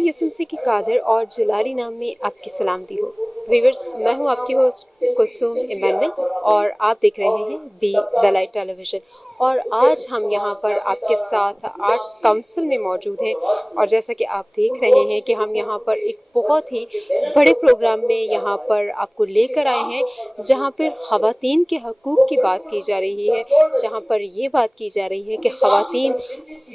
बिल्कुल यसुमसी की कादर और जलाली नाम में आपकी सलामती हो। व्यूअर्स, मैं हूं आपकी होस्ट कुलसूम इमानुअल और आप देख रहे हैं बी द लाइट टेलीविज़न। और आज हम यहां पर आपके साथ आर्ट्स काउंसिल में मौजूद हैं और जैसा कि आप देख रहे हैं कि हम यहां पर एक बहुत ही बड़े प्रोग्राम में यहां पर आपको लेकर आए हैं, जहां पर ख़वातीन के हकूक़ की बात की जा रही है, जहां पर ये बात की जा रही है कि ख़वातीन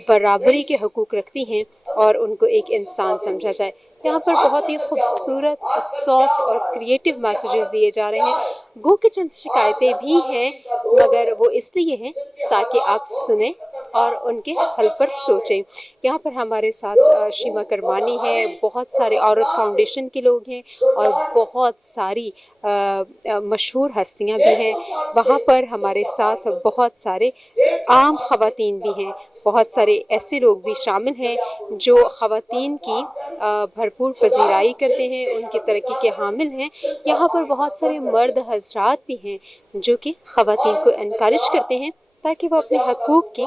बराबरी के हकूक़ रखती हैं और उनको एक इंसान समझा जाए। यहाँ पर बहुत ही खूबसूरत, सॉफ्ट और क्रिएटिव मैसेजेस दिए जा रहे हैं। गो कि चंद शिकायतें भी हैं, मगर वो इसलिए हैं ताकि आप सुने और उनके हल पर सोचें। यहाँ पर हमारे साथ शीमा करमानी है, बहुत सारे औरत फाउंडेशन के लोग हैं और बहुत सारी मशहूर हस्तियाँ भी हैं। वहाँ पर हमारे साथ बहुत सारे आम ख़वातीन भी हैं, बहुत सारे ऐसे लोग भी शामिल हैं जो ख़वातीन की भरपूर पजीराई करते हैं, उनकी तरक्की के हामिल हैं। यहाँ पर बहुत सारे मर्द हजरात भी हैं जो कि ख़वातीन को इनकरेज करते हैं ताकि वो अपने हकूक़ की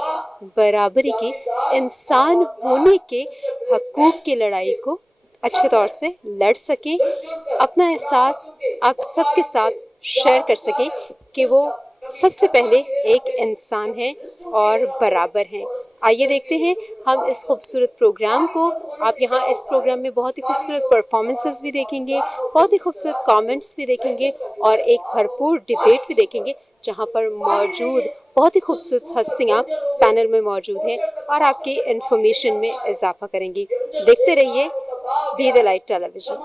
बराबरी की, इंसान होने के हकूक़ की लड़ाई को अच्छे तौर से लड़ सकें, अपना एहसास आप सबके साथ शेयर कर सकें कि वो सबसे पहले एक इंसान है और बराबर हैं। आइए देखते हैं हम इस खूबसूरत प्रोग्राम को। आप यहाँ इस प्रोग्राम में बहुत ही खूबसूरत परफॉर्मेंसेस भी देखेंगे, बहुत ही खूबसूरत कमेंट्स भी देखेंगे और एक भरपूर डिबेट भी देखेंगे, जहाँ पर मौजूद बहुत ही खूबसूरत हस्तियाँ पैनल में मौजूद हैं और आपकी इन्फॉर्मेशन में इजाफा करेंगी। देखते रहिए बी द लाइट टेलीविज़न।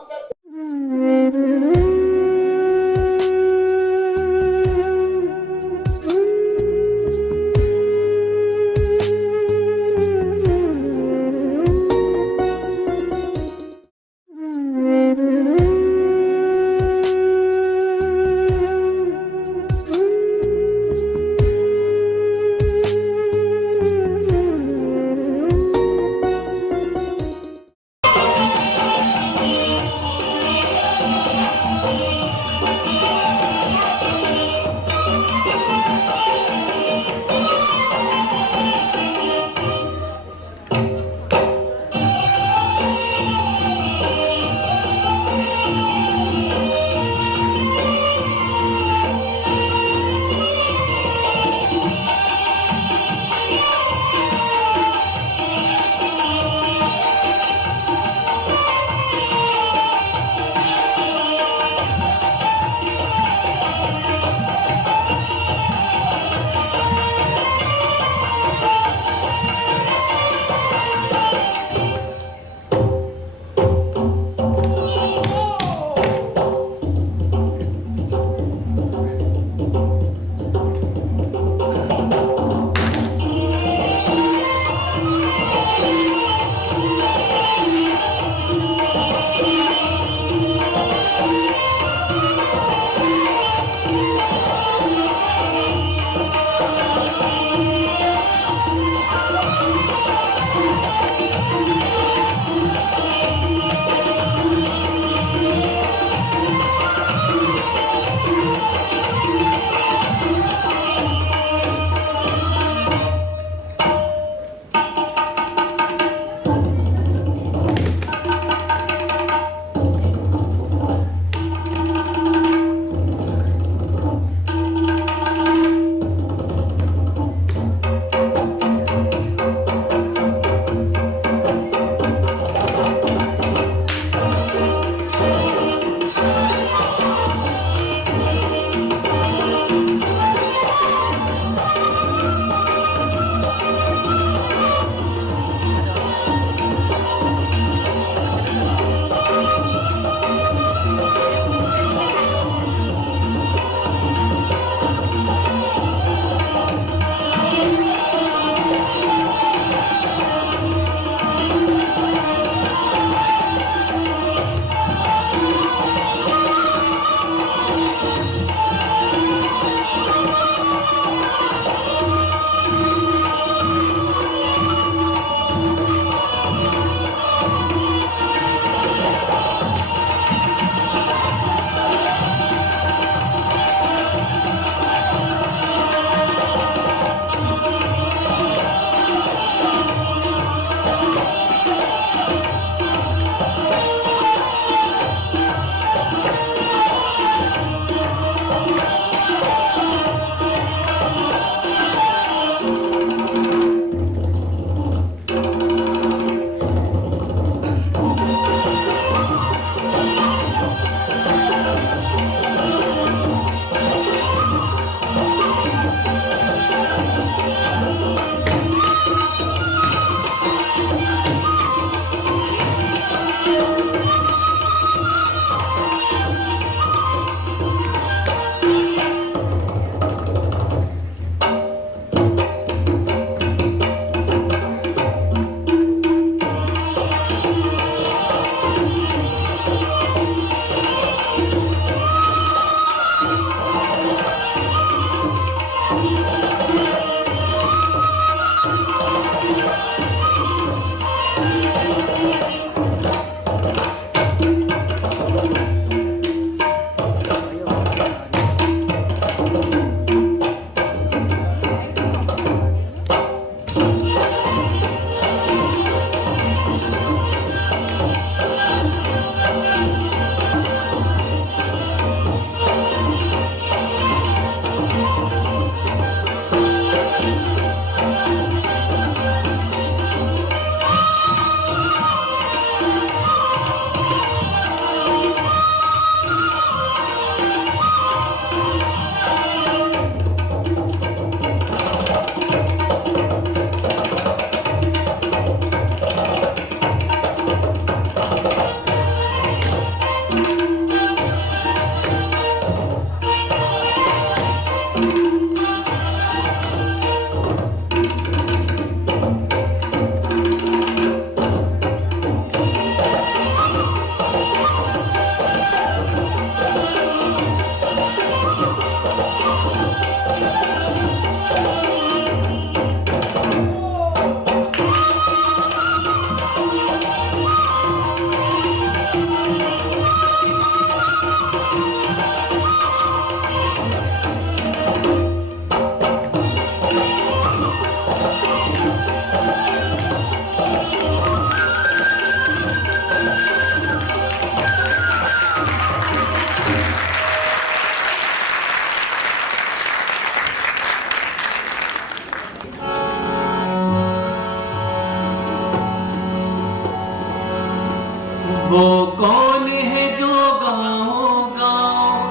وہ کون ہے جو گاؤں گاؤں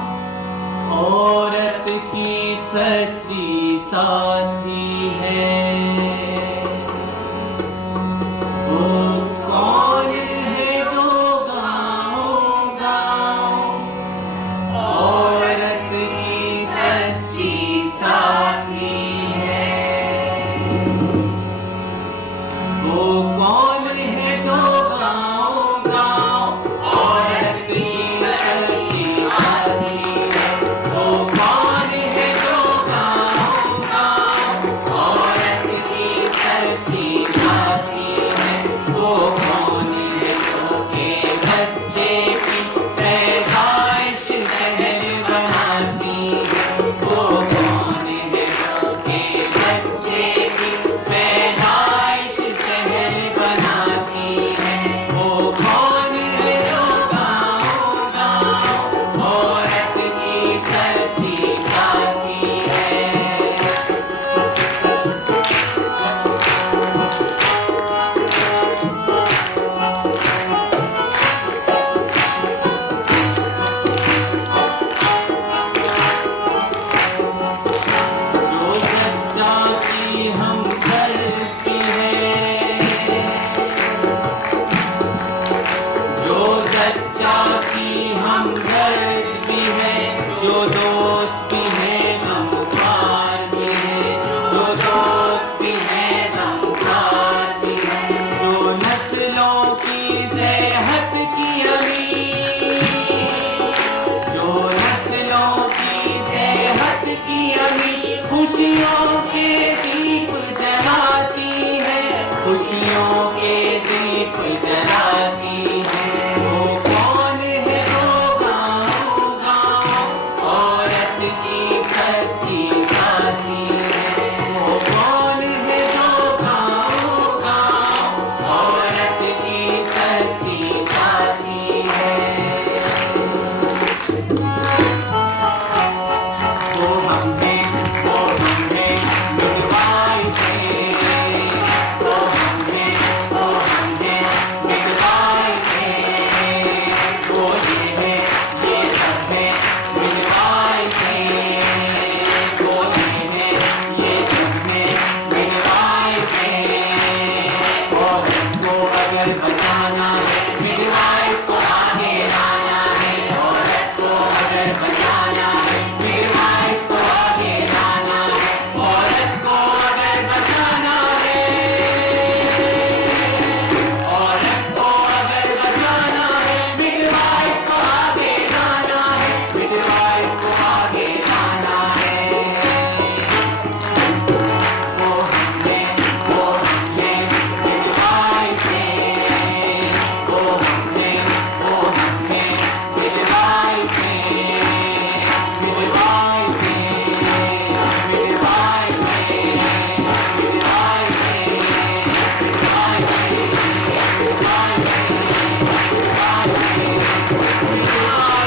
عورت کی سچی ساتھی ہے؟ وہ کون ہے جو گاؤں گاؤں عورت کی سچی ساتھی ہے؟ وہ کون ہے جو گاؤں گاؤں عورت کی سچی ساتھی ہے؟ وہ کون ہے جو گاؤں گاؤں عورت کی سچی ساتھی ہے؟ وہ کون ہے جو کہ بچے کی پیدائش سہل بناتی ہے؟ وہ کون ہے جو کہ بچے کی پیدائش سہل بناتی ہے؟ وہ کون ہے جو گاؤں گاؤں عورت کی سچی ساتھی ہے؟ جو بچہ کی ہم کرتی ہے، جو بچہ کی ہم کرتی ہے، جو دوست بھی ہے غمخوار بھی ہے، جو دوست بھی ہے غمخوار بھی ہے، جو نسلوں کی صحت کی امین، جو نسلوں کی صحت کی امین، خوشیوں کے دیپ جلاتی ہے، خوشیوں کے دیپ جلاتی ہے۔ وہ کون ہے جو گاؤں گاؤں عورت کی سچی ساتھی ہے؟ وہ کون ہے جو گاؤں گاؤں عورت کی سچی ساتھی ہے؟ وہ ہم ہیں، وہ ہم ہیں ملوائی تھے، وہ ہم ہیں، وہ ہم ہیں ملوائی تھے، وہ یہ ہے، یہ سب ہے ملوائی تھے، وہ یہ ہے، یہ سب ہے ملوائی تھے۔ عورت کو اگر بچانا ہے ملوائی کو آگے لانا ہے، عورت کو اگر بچانا ہے ملوائی کو آگے لانا ہے، عورت کو اگر بچانا ہے، عورت کو اگر بچانا ہے ملوائی کو آگے لانا ہے، ملوائی کو آگے لانا ہے۔ وہ ہم ہیں، وہ ہم ہیں ملوائی تھے، وہ ہم ہیں، وہ ہم ہیں ملوائی تھے، ملوائی تھے، ملوائی تھے، ملوائی تھے، ملوائی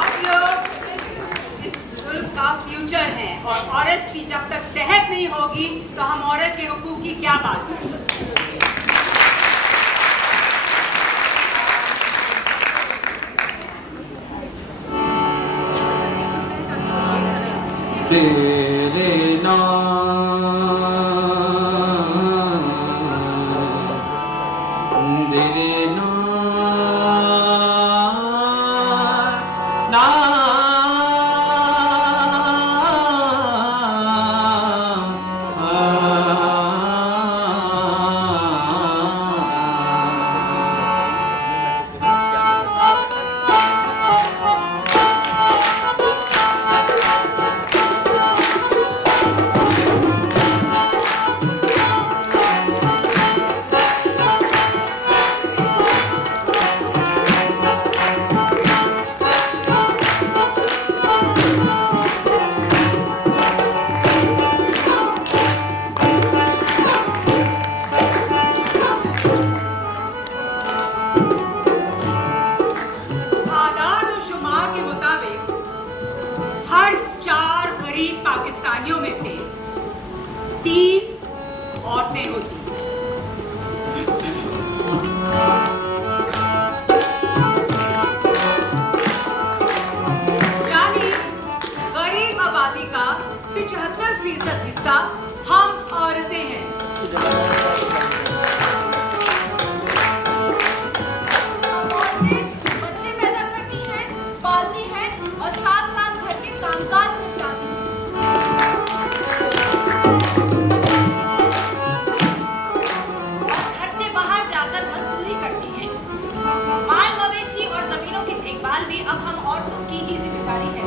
آپ لوگ اس ملک کا فیوچر ہیں، اور عورت کی جب تک صحت نہیں ہوگی تو ہم عورت کے حقوق کی کیا بات کر سکتے ہیں؟ تیرے نام تیرے हर 4 गरीब पाकिस्तानियों में से 3 औरतें होती हैं। यानी गरीब आबादी का 75% हिस्सा हम औरतें हैं। बच्चे पैदा करती हैं, पालती हैं और साथ साथ घर के कामकाज में जाती हैं। और घर से बाहर जाकर मजदूरी करती हैं। माल मवेशी और जमीनों की देखभाल भी अब हम औरतों की ही जिम्मेदारी है।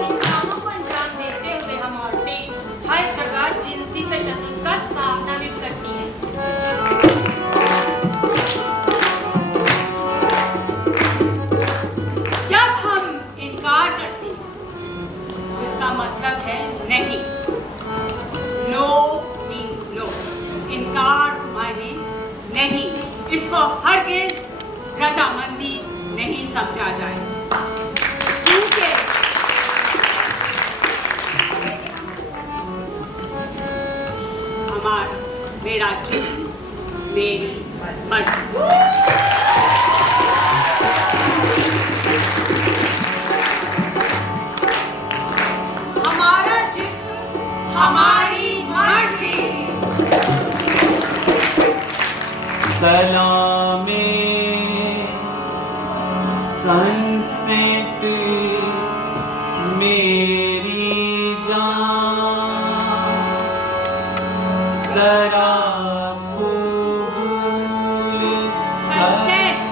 इन कामों को अंजाम देते हुए हम औरतें हर जगह जिनसी तशद्दुद का सामना भी करती हैं। जब हम इनकार करते हैं तो इसका मतलब है नहीं। No means no. इनकार माने नहीं। इसको हरगिज रजामंदी नहीं समझा जाए, क्योंकि मेरा जिस्म मेरी मर्जी। हमारा जिस्म हमारी मर्जी। सलामे कंसेंट मेरी जान जरा कबूल कंसेंट,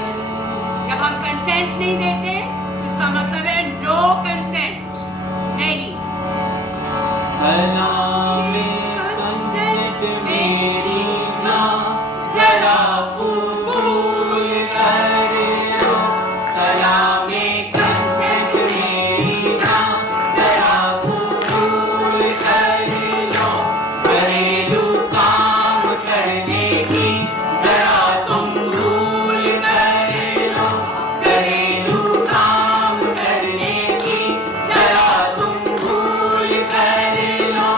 जब हम कंसेंट नहीं देते तो इसका मतलब है नो कंसेंट, नहीं। सलामे कंसेंट मेरी जान जरा कबूल कर लो। सलामे कंसेंट मेरी जान जरा कबूल कर लो। घरेलू काम करने की जरा तुम भूल कर लो। घरेलू काम करने की जरा तुम भूल कर लो।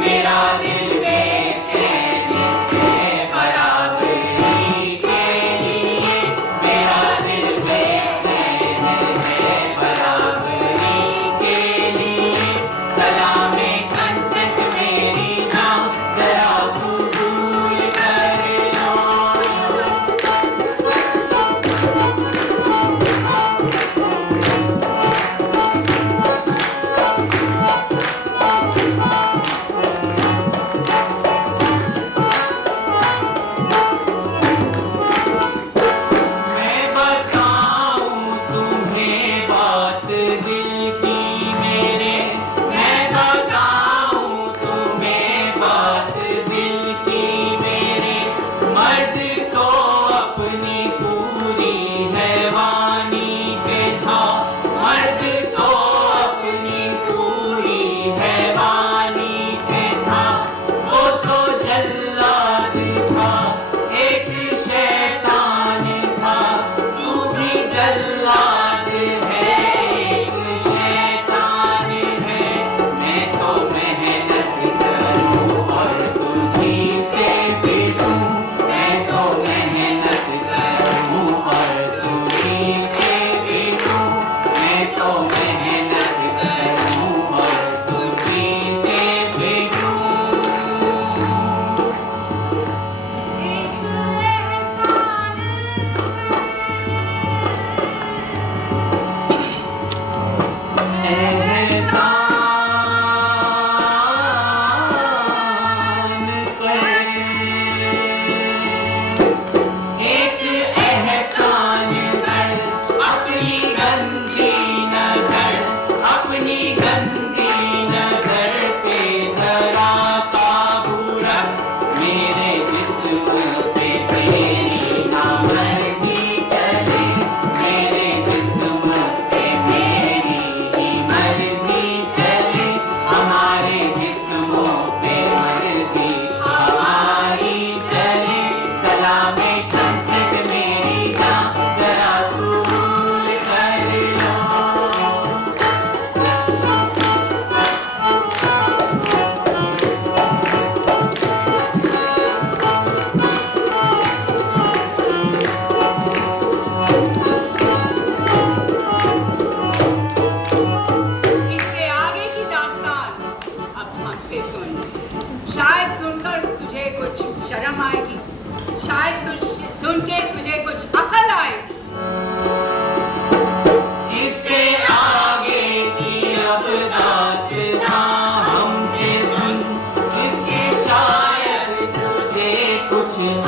मेरा दिल बेचैन है बराबरी के लिए। मेरा दिल बेचैन है बराबरी के लिए। सलामे कंसेंट मेरी जान जरा कबूल कर लो। मैं बताऊं तुम्हें बात दिल की मेरे। मैं बताऊं तुम्हें बात दिल की मेरे। मर्द तो अपनी पूरी हैवानी पे था। मर्द तो अपनी पूरी हैवानी पे था। वो तो जल्लाद था, एक शैतान था। तू भी जल्लाद है, एक शैतान है। मैं तो मेहनत करूं और तुझी से भिड़ूं। मैं तो मेहनत करूं और तुझी से भिड़ूं। मैं तो मेहनत करूं और तुझी से भिड़ूं। एक एहसान कर अपनी गंदी नजर। अपनी गंदी नजर पे जरा काबू रख। मेरे जिस्म पे तेरी नामर्जी चले। मेरे जिस्म पे मेरी ही मर्जी चले। हमारे जिस्मों पे मर्जी हमारी चले। सलामे कंसेंट मेरी जान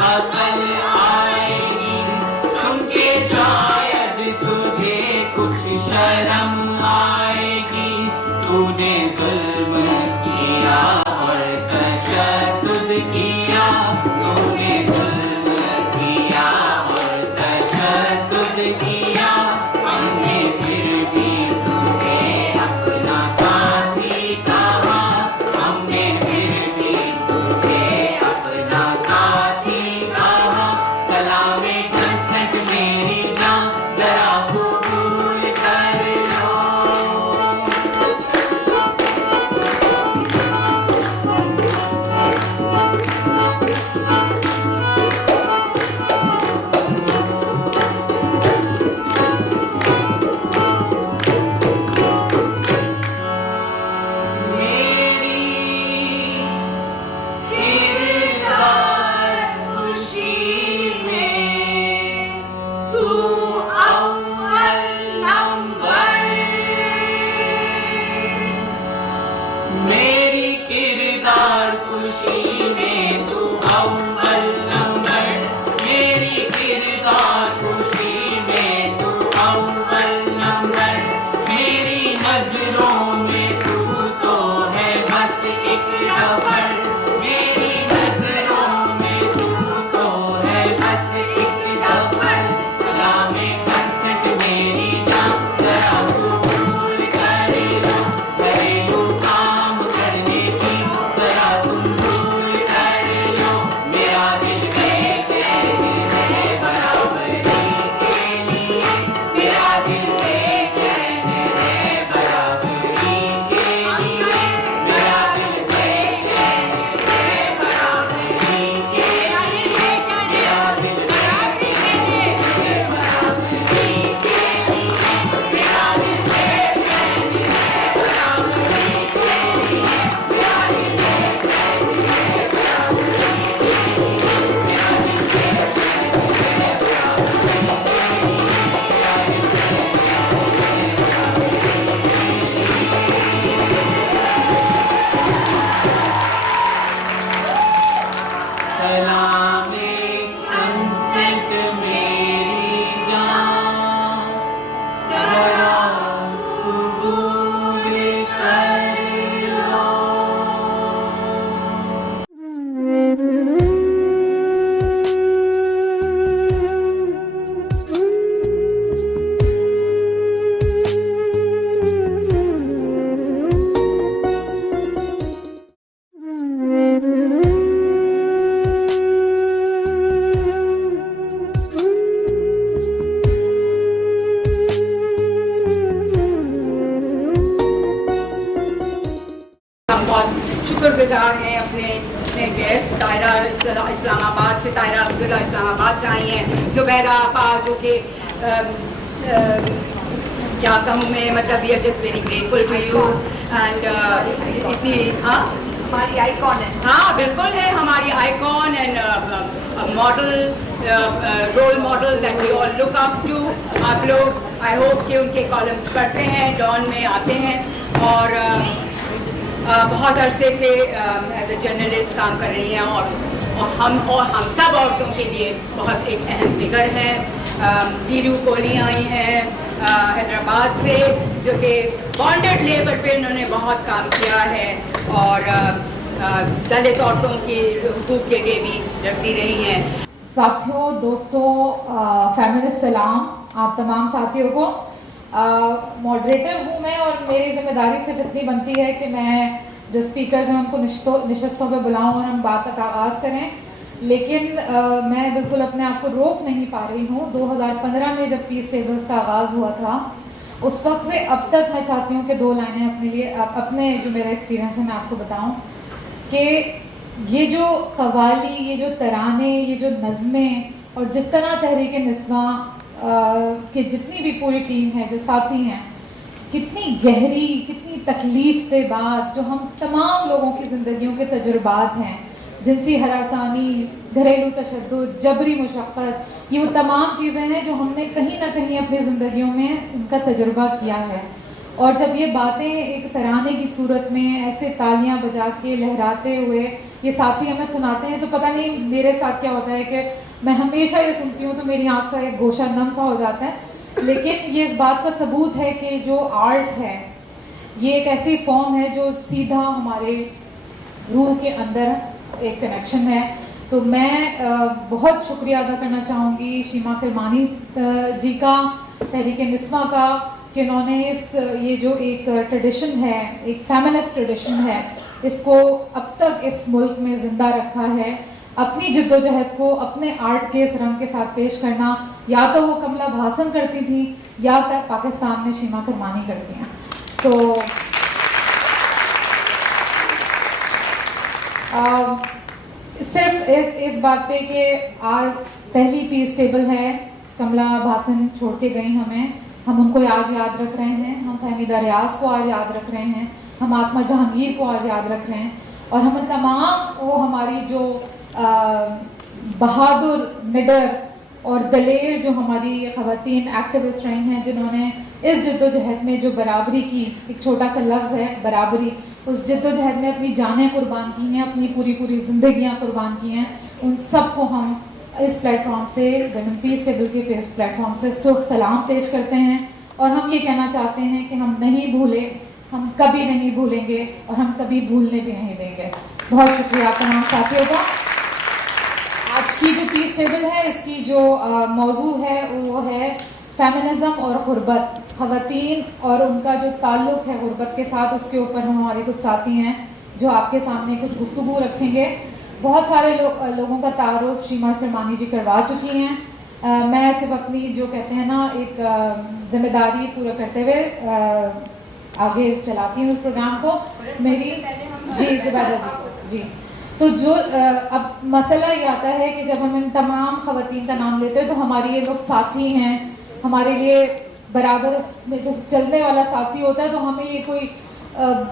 अकल आएगी, सुन के शायद तुझे कुछ शर्म आएगी। तूने जुल्म किया और तशद्दुद किया, तूने जुल्म किया और तशद्दुद किया, हमने फिर भी तुझे अपना साथी कहा, हमने फिर भी तुझे अपना साथी कहा। सलामे कंसेंट मेरी जान, जरा कबूल कर लो। मेरी किरदार खुशी में तू अव्वल नंबर, मेरी किरदार खुशी में तू अव्वल नंबर, मेरी नजरों में तू तो है बस एक नंबर, मेरी नजरों में तू तो है बस एक नंबर। सलामे कंसेंट मेरी जान, जरा कबूल कर लो। घरेलू काम करने की जरा तुम भूल कर लो। मेरा दिल बेचैन है बराबरी के लिए, मेरा दिल बेचैन है बराबरी के लिए, मेरा दिल बेचैन है बराबरी के लिए, मेरा दिल बराबरी के लिए, बराबरी के लिए, मेरा दिल बेचैन है बराबरी के लिए, मेरा दिल बेचैन है सलामे कंसेंट मेरी जान, जरा कबूल कर लो। हम बहुत शुक्रगुजार हैं अपने गेस्ट तायरा इस्लामाबाद से, तायरा अब्दुल्ला इस्लामाबाद से आई हैं, जुबैरा आपा जो कि क्या कहूँ मैं, मतलब we are just very grateful to you and इतनी हाँ हमारी आइकॉन है। हाँ बिल्कुल है हमारी icon and model, role model that we all look up to. आप लोग आई होप कि उनके कॉलम्स पढ़ते हैं, डॉन में आते हैं और बहुत अरसे से एज ए जर्नलिस्ट काम कर रही हैं और हम सब औरतों के लिए बहुत एक अहम फिगर हैं। वीरू कोहली आई हैं हैदराबाद से, जो कि बॉन्डेड लेबर पे उन्होंने बहुत काम किया है और दलित औरतों के हुकूक के लिए भी लड़ती रही हैं। साथियों, दोस्तों, फेमिनिस्ट सलाम आप तमाम साथियों को। मॉडरेटर हूँ मैं और मेरी जिम्मेदारी सिर्फ इतनी बनती है कि मैं जो स्पीकर्स हैं उनको नशस्तों पे बुलाऊं और हम बात का आगाज़ करें, लेकिन मैं बिल्कुल अपने आप को रोक नहीं पा रही हूँ। 2015 में जब पीस टेबल्स का आगाज़ हुआ था, उस वक्त से अब तक मैं चाहती हूँ कि 2 लाइनें अपने लिए, अपने जो मेरा एक्सपीरियंस है मैं आपको बताऊँ कि ये जो कवाली, ये जो तराने, ये जो नज़में और जिस तरह तहरीक निस्वा कि जितनी भी पूरी टीम है, जो साथी हैं, कितनी गहरी, कितनी तकलीफ के बाद जो हम तमाम लोगों की ज़िंदगियों के तजुर्बात हैं, जिनसी हरासानी, घरेलू तशद्दुद, जबरी मुशक्क़त, ये वो तमाम चीज़ें हैं जो हमने कहीं ना कहीं अपनी ज़िंदगियों में इनका तजुर्बा किया है। اور جب یہ باتیں ایک ترانے کی صورت میں ایسے تالیاں بجا کے لہراتے ہوئے یہ ساتھی ہمیں سناتے ہیں تو پتہ نہیں میرے ساتھ کیا ہوتا ہے کہ میں ہمیشہ یہ سنتی ہوں تو میری آنکھ کا ایک گوشہ نم سا ہو جاتا ہے. لیکن یہ اس بات کا ثبوت ہے کہ جو آرٹ ہے یہ ایک ایسی فارم ہے جو سیدھا ہمارے روح کے اندر ایک کنیکشن ہے. تو میں بہت شکریہ ادا کرنا چاہوں گی شیما کرمانی جی کا, تحریک نسواں کا, کہ انہوں نے یہ جو ایک ٹریڈیشن ہے, ایک فیمنسٹ ٹریڈیشن ہے, اس کو اب تک اس ملک میں زندہ رکھا ہے. اپنی جد و جہد کو اپنے آرٹ کے اس رنگ کے ساتھ پیش کرنا, یا تو وہ کملا بھاسن کرتی تھیں یا پاکستان میں شیما کرمانی کرتی ہیں. تو صرف اس بات پہ کہ آج پہلی پیس ٹیبل ہے, کملا بھاسن چھوڑ کے گئی ہمیں, ہم ان کو آج یاد رکھ رہے ہیں, ہم فہمیدہ ریاض کو آج یاد رکھ رہے ہیں, ہم آسمہ جہانگیر کو آج یاد رکھ رہے ہیں, اور ہم تمام وہ ہماری جو بہادر, نڈر اور دلیر جو ہماری خواتین ایکٹیوسٹ رہی ہیں, جنہوں نے اس جد و جہد میں جو برابری کی, ایک چھوٹا سا لفظ ہے برابری, اس جد و جہد میں اپنی جانیں قربان کی ہیں, اپنی پوری زندگیاں قربان کی ہیں, ان سب کو ہم اس پلیٹ فارم سے, ویمن پیس ٹیبل کے پلیٹ فارم سے سرخ سلام پیش کرتے ہیں. اور ہم یہ کہنا چاہتے ہیں کہ ہم نہیں بھولے, ہم کبھی نہیں بھولیں گے, اور ہم کبھی بھولنے بھی نہیں دیں گے. بہت شکریہ آپ تمام ساتھیوں کا. آج کی جو پیس ٹیبل ہے اس کی جو موضوع ہے وہ ہے فیمنزم اور غربت, خواتین اور ان کا جو تعلق ہے غربت کے ساتھ. اس کے اوپر ہمارے کچھ ساتھی ہیں جو آپ کے سامنے کچھ گفتگو رکھیں گے. بہت سارے لوگوں کا تعارف شیما کرمانی جی کروا چکی ہیں. میں صرف اپنی جو کہتے ہیں نا ایک ذمہ داری پورا کرتے ہوئے آگے چلاتی ہوں اس پروگرام کو. میری جی زبیدہ جی. تو جو اب مسئلہ یہ آتا ہے کہ جب ہم ان تمام خواتین کا نام لیتے ہیں تو ہماری یہ لوگ ساتھی ہیں, ہمارے لیے برابر میں چلنے والا ساتھی ہوتا ہے. تو ہمیں یہ کوئی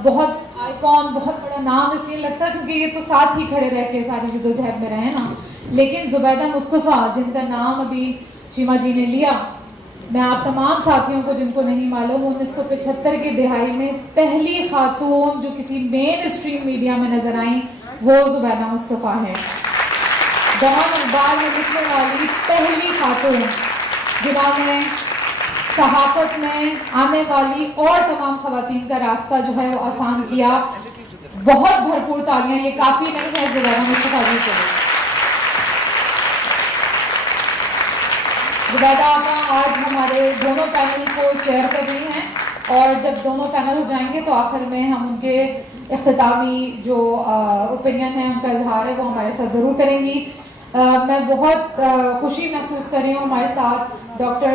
بہت آئیکن, بہت بڑا نام اس لیے لگتا ہے کیونکہ یہ تو ساتھ ہی کھڑے رہ کے ساری جد و جہد میں رہے نا. لیکن زبیدہ مصطفیٰ جن کا نام ابھی شیما جی نے لیا, میں آپ تمام ساتھیوں کو جن کو نہیں معلوم, 1975 کی دہائی میں پہلی خاتون جو کسی مین اسٹریم میڈیا میں نظر آئیں وہ زبیدہ مصطفیٰ ہیں. ڈان اخبار میں لکھنے والی پہلی خاتون جنہوں نے صحافت میں آنے والی اور تمام خواتین کا راستہ جو ہے وہ آسان کیا. بہت بھرپور تالیاں, یہ کافی نہیں ہے زبیدہ مصطفیٰ جی کے لیے. زبیدہ آقا آج ہمارے دونوں پینل کو چیئر کر رہی ہیں, اور جب دونوں پینل ہو جائیں گے تو آخر میں ہم ان کے اختتامی جو اوپینین ہے, ان کا اظہار ہے, وہ ہمارے ساتھ ضرور کریں گی. میں بہت خوشی محسوس کر رہی ہوں, ہمارے ساتھ ڈاکٹر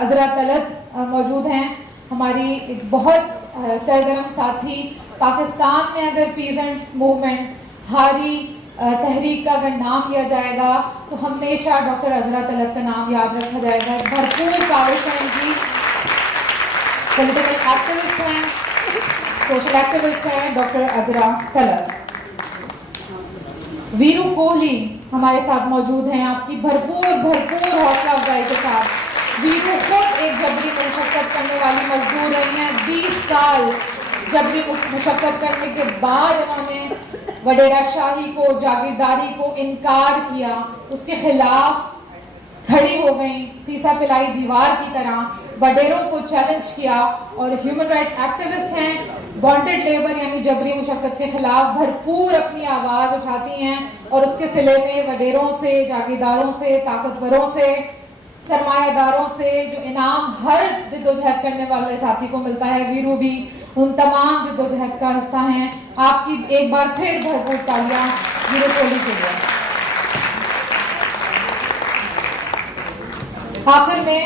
عذرا طلعت موجود ہیں, ہماری ایک بہت سرگرم ساتھی. پاکستان میں اگر پیزنٹ موومنٹ ہاری تحریک کا اگر نام لیا جائے گا تو ہمیشہ ڈاکٹر عذرا طلعت کا نام یاد رکھا جائے گا. بھرپور کاوش ہے ان کی, پولیٹیکل ایکٹیوسٹ ہیں, سوشل ایکٹیوسٹ ہیں ڈاکٹر عذرا طلعت. ویرو کوہلی ہمارے ساتھ موجود ہیں آپ کی بھرپور حوصلہ افزائی کے ساتھ. ویرو خود ایک جبری مشقت کرنے والی مزدور رہی ہیں. 20 سال جبری مشقت کرنے کے بعد انہوں نے وڈیرا شاہی کو, جاگیرداری کو انکار کیا, اس کے خلاف کھڑی ہو گئیں سیسا پلائی دیوار کی طرح, وڈیروں کو چیلنج کیا, اور ہیومن رائٹ ایکٹیوسٹ ہیں. وانٹڈ لیبر یعنی جبری مشقت کے خلاف بھرپور اپنی آواز اٹھاتی ہیں, اور اس کے صلے میں وڈیروں سے, جاگیرداروں سے, طاقتوروں سے, سرمایہ داروں سے جو انعام ہر جد و جہد کرنے والے ساتھی کو ملتا ہے, ویرو بھی ان تمام جد و جہد کا حصہ ہیں. آپ کی ایک بار پھر بھرپور تالیاں ویرو کوہلی کے لیے. آخر میں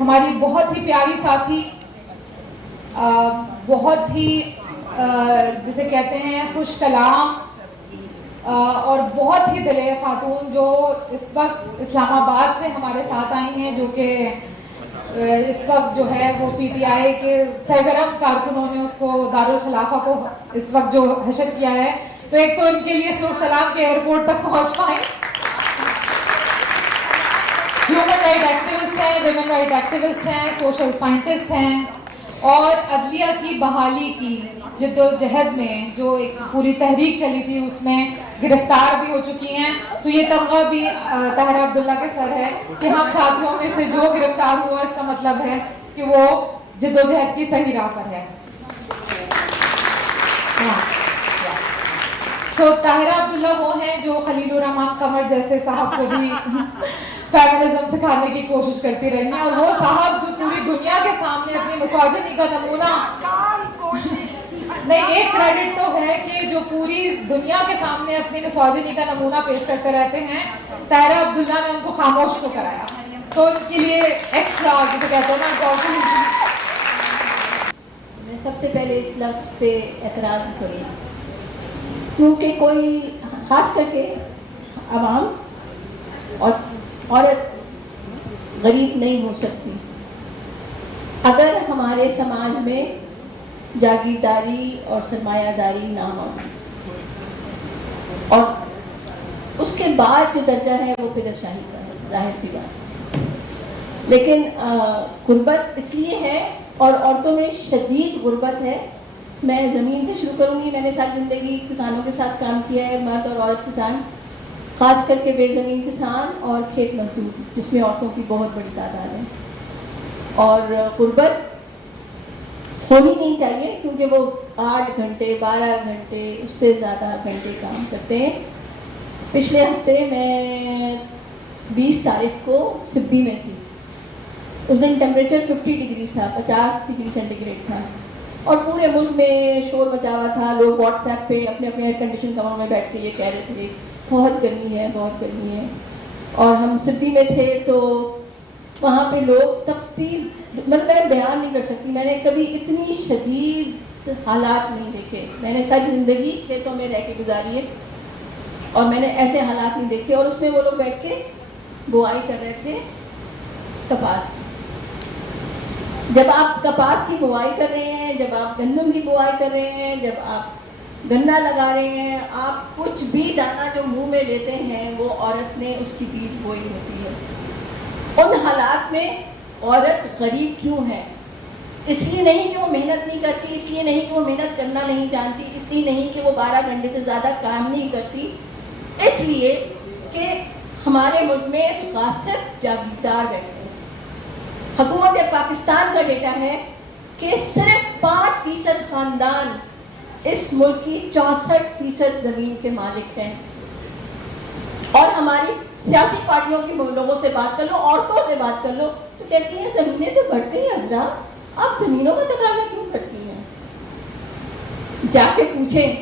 ہماری بہت ہی پیاری ساتھی, بہت ہی جسے کہتے ہیں خوش کلام اور بہت ہی دلیر خاتون, جو اس وقت اسلام آباد سے ہمارے ساتھ آئی ہیں, جو کہ اس وقت جو ہے وہ پی ٹی آئی کے سرگرم کارکنوں نے اس کو دارالخلافہ کو اس وقت جو حشر کیا ہے. تو ایک تو ان کے لیے سرخ سلام کے ایئرپورٹ تک پہنچ پائیں. ہیومن رائٹ ایکٹیوسٹ ہیں, ویمن رائٹ ایکٹیوسٹ ہیں, سوشل سائنٹسٹ ہیں, اور عدلیہ کی بحالی کی جدوجہد میں جو ایک پوری تحریک چلی تھی اس میں گرفتار بھی ہو چکی ہیں. تو یہ تمغہ بھی طاہرہ عبداللہ کے سر ہے کہ ہم ساتھیوں میں سے جو گرفتار ہوا اس کا مطلب ہے کہ وہ جدوجہد کی صحیح راہ پر ہے. تو طاہرہ عبداللہ وہ ہیں جو خلیل الرحمان قمر جیسے صاحب کو بھی فیمنزم سکھانے کی کوشش کرتی رہی ہیں, اور وہ صاحب جو پوری دنیا کے سامنے اپنی مساجنی کا نمونہ نہیں, ایک کریڈٹ تو ہے کہ جو پوری دنیا کے سامنے اپنی مساجنی کا نمونہ پیش کرتے رہتے ہیں, طاہرہ عبداللہ نے ان کو خاموش تو کرایا. تو ان کے لیے ایکسٹرا جسے کہتے ہیں نا, میں سب سے پہلے اس لفظ پہ اعتراض کروں کیونکہ کوئی خاص کر کے عوام اور عورت غریب نہیں ہو سکتی اگر ہمارے سماج میں جاگیرداری اور سرمایہ داری نہ ہو, اور اس کے بعد جو درجہ ہے وہ پدر شاہی کا ہے, ظاہر سی بات. لیکن غربت اس لیے ہے اور عورتوں میں شدید غربت ہے. میں زمین سے شروع کروں گی. میں نے ساری زندگی کسانوں کے ساتھ کام کیا ہے, مرد اور عورت کسان, خاص کر کے بے زمین کسان اور کھیت مزدور, جس میں عورتوں کی بہت بڑی تعداد ہے. اور غربت ہونی نہیں چاہیے کیونکہ وہ 8 گھنٹے 12 گھنٹے اس سے زیادہ گھنٹے کام کرتے ہیں. پچھلے ہفتے میں 20 تاریخ کو سبی میں تھی. اس دن ٹیمپریچر 50 ڈگری تھا, 50 ڈگری سینٹی گریڈ تھا, اور پورے ملک میں شور مچا ہوا تھا. لوگ واٹس ایپ پہ اپنے اپنے ایئر کنڈیشن کمروں میں بیٹھ کے یہ کہہ رہے تھے بہت گرمی ہے, بہت گرمی ہے. اور ہم سبی میں تھے تو وہاں پہ لوگ تپتی, مطلب میں بیان نہیں کر سکتی, میں نے کبھی اتنی شدید حالات نہیں دیکھے. میں نے ساری زندگی کھیتوں میں رہ کے گزاری ہے اور میں نے ایسے حالات نہیں دیکھے. اور اس میں وہ لوگ بیٹھ کے بوائی کر رہے تھے کپاس کی. جب آپ کپاس کی بوائی کر رہے ہیں, جب آپ گندم کی بوائی کر رہے ہیں, جب آپ گنا لگا رہے ہیں, آپ کچھ بھی دانہ جو منہ میں لیتے ہیں وہ عورت نے اس کی بیج بوئی ہوتی ہے. ان حالات میں عورت غریب کیوں ہے؟ اس لیے نہیں کہ وہ محنت نہیں کرتی, اس لیے نہیں کہ وہ محنت کرنا نہیں جانتی, اس لیے نہیں کہ وہ 12 گھنٹے سے زیادہ کام نہیں کرتی, اس لیے کہ ہمارے ملک میں غاصب جاگیردار بیٹھے ہیں. حکومت پاکستان کا ڈیٹا ہے کہ صرف 5% خاندان اس ملک کی 64% زمین کے مالک ہیں. اور ہماری سیاسی پارٹیوں کی لوگوں سے بات کر لو, عورتوں سے بات کر لو, تو کہتی ہیں زمینیں تو بڑھتی ہیں حضرات, آپ زمینوں کا تقاضا کیوں کرتی ہیں؟ جا کے پوچھیں,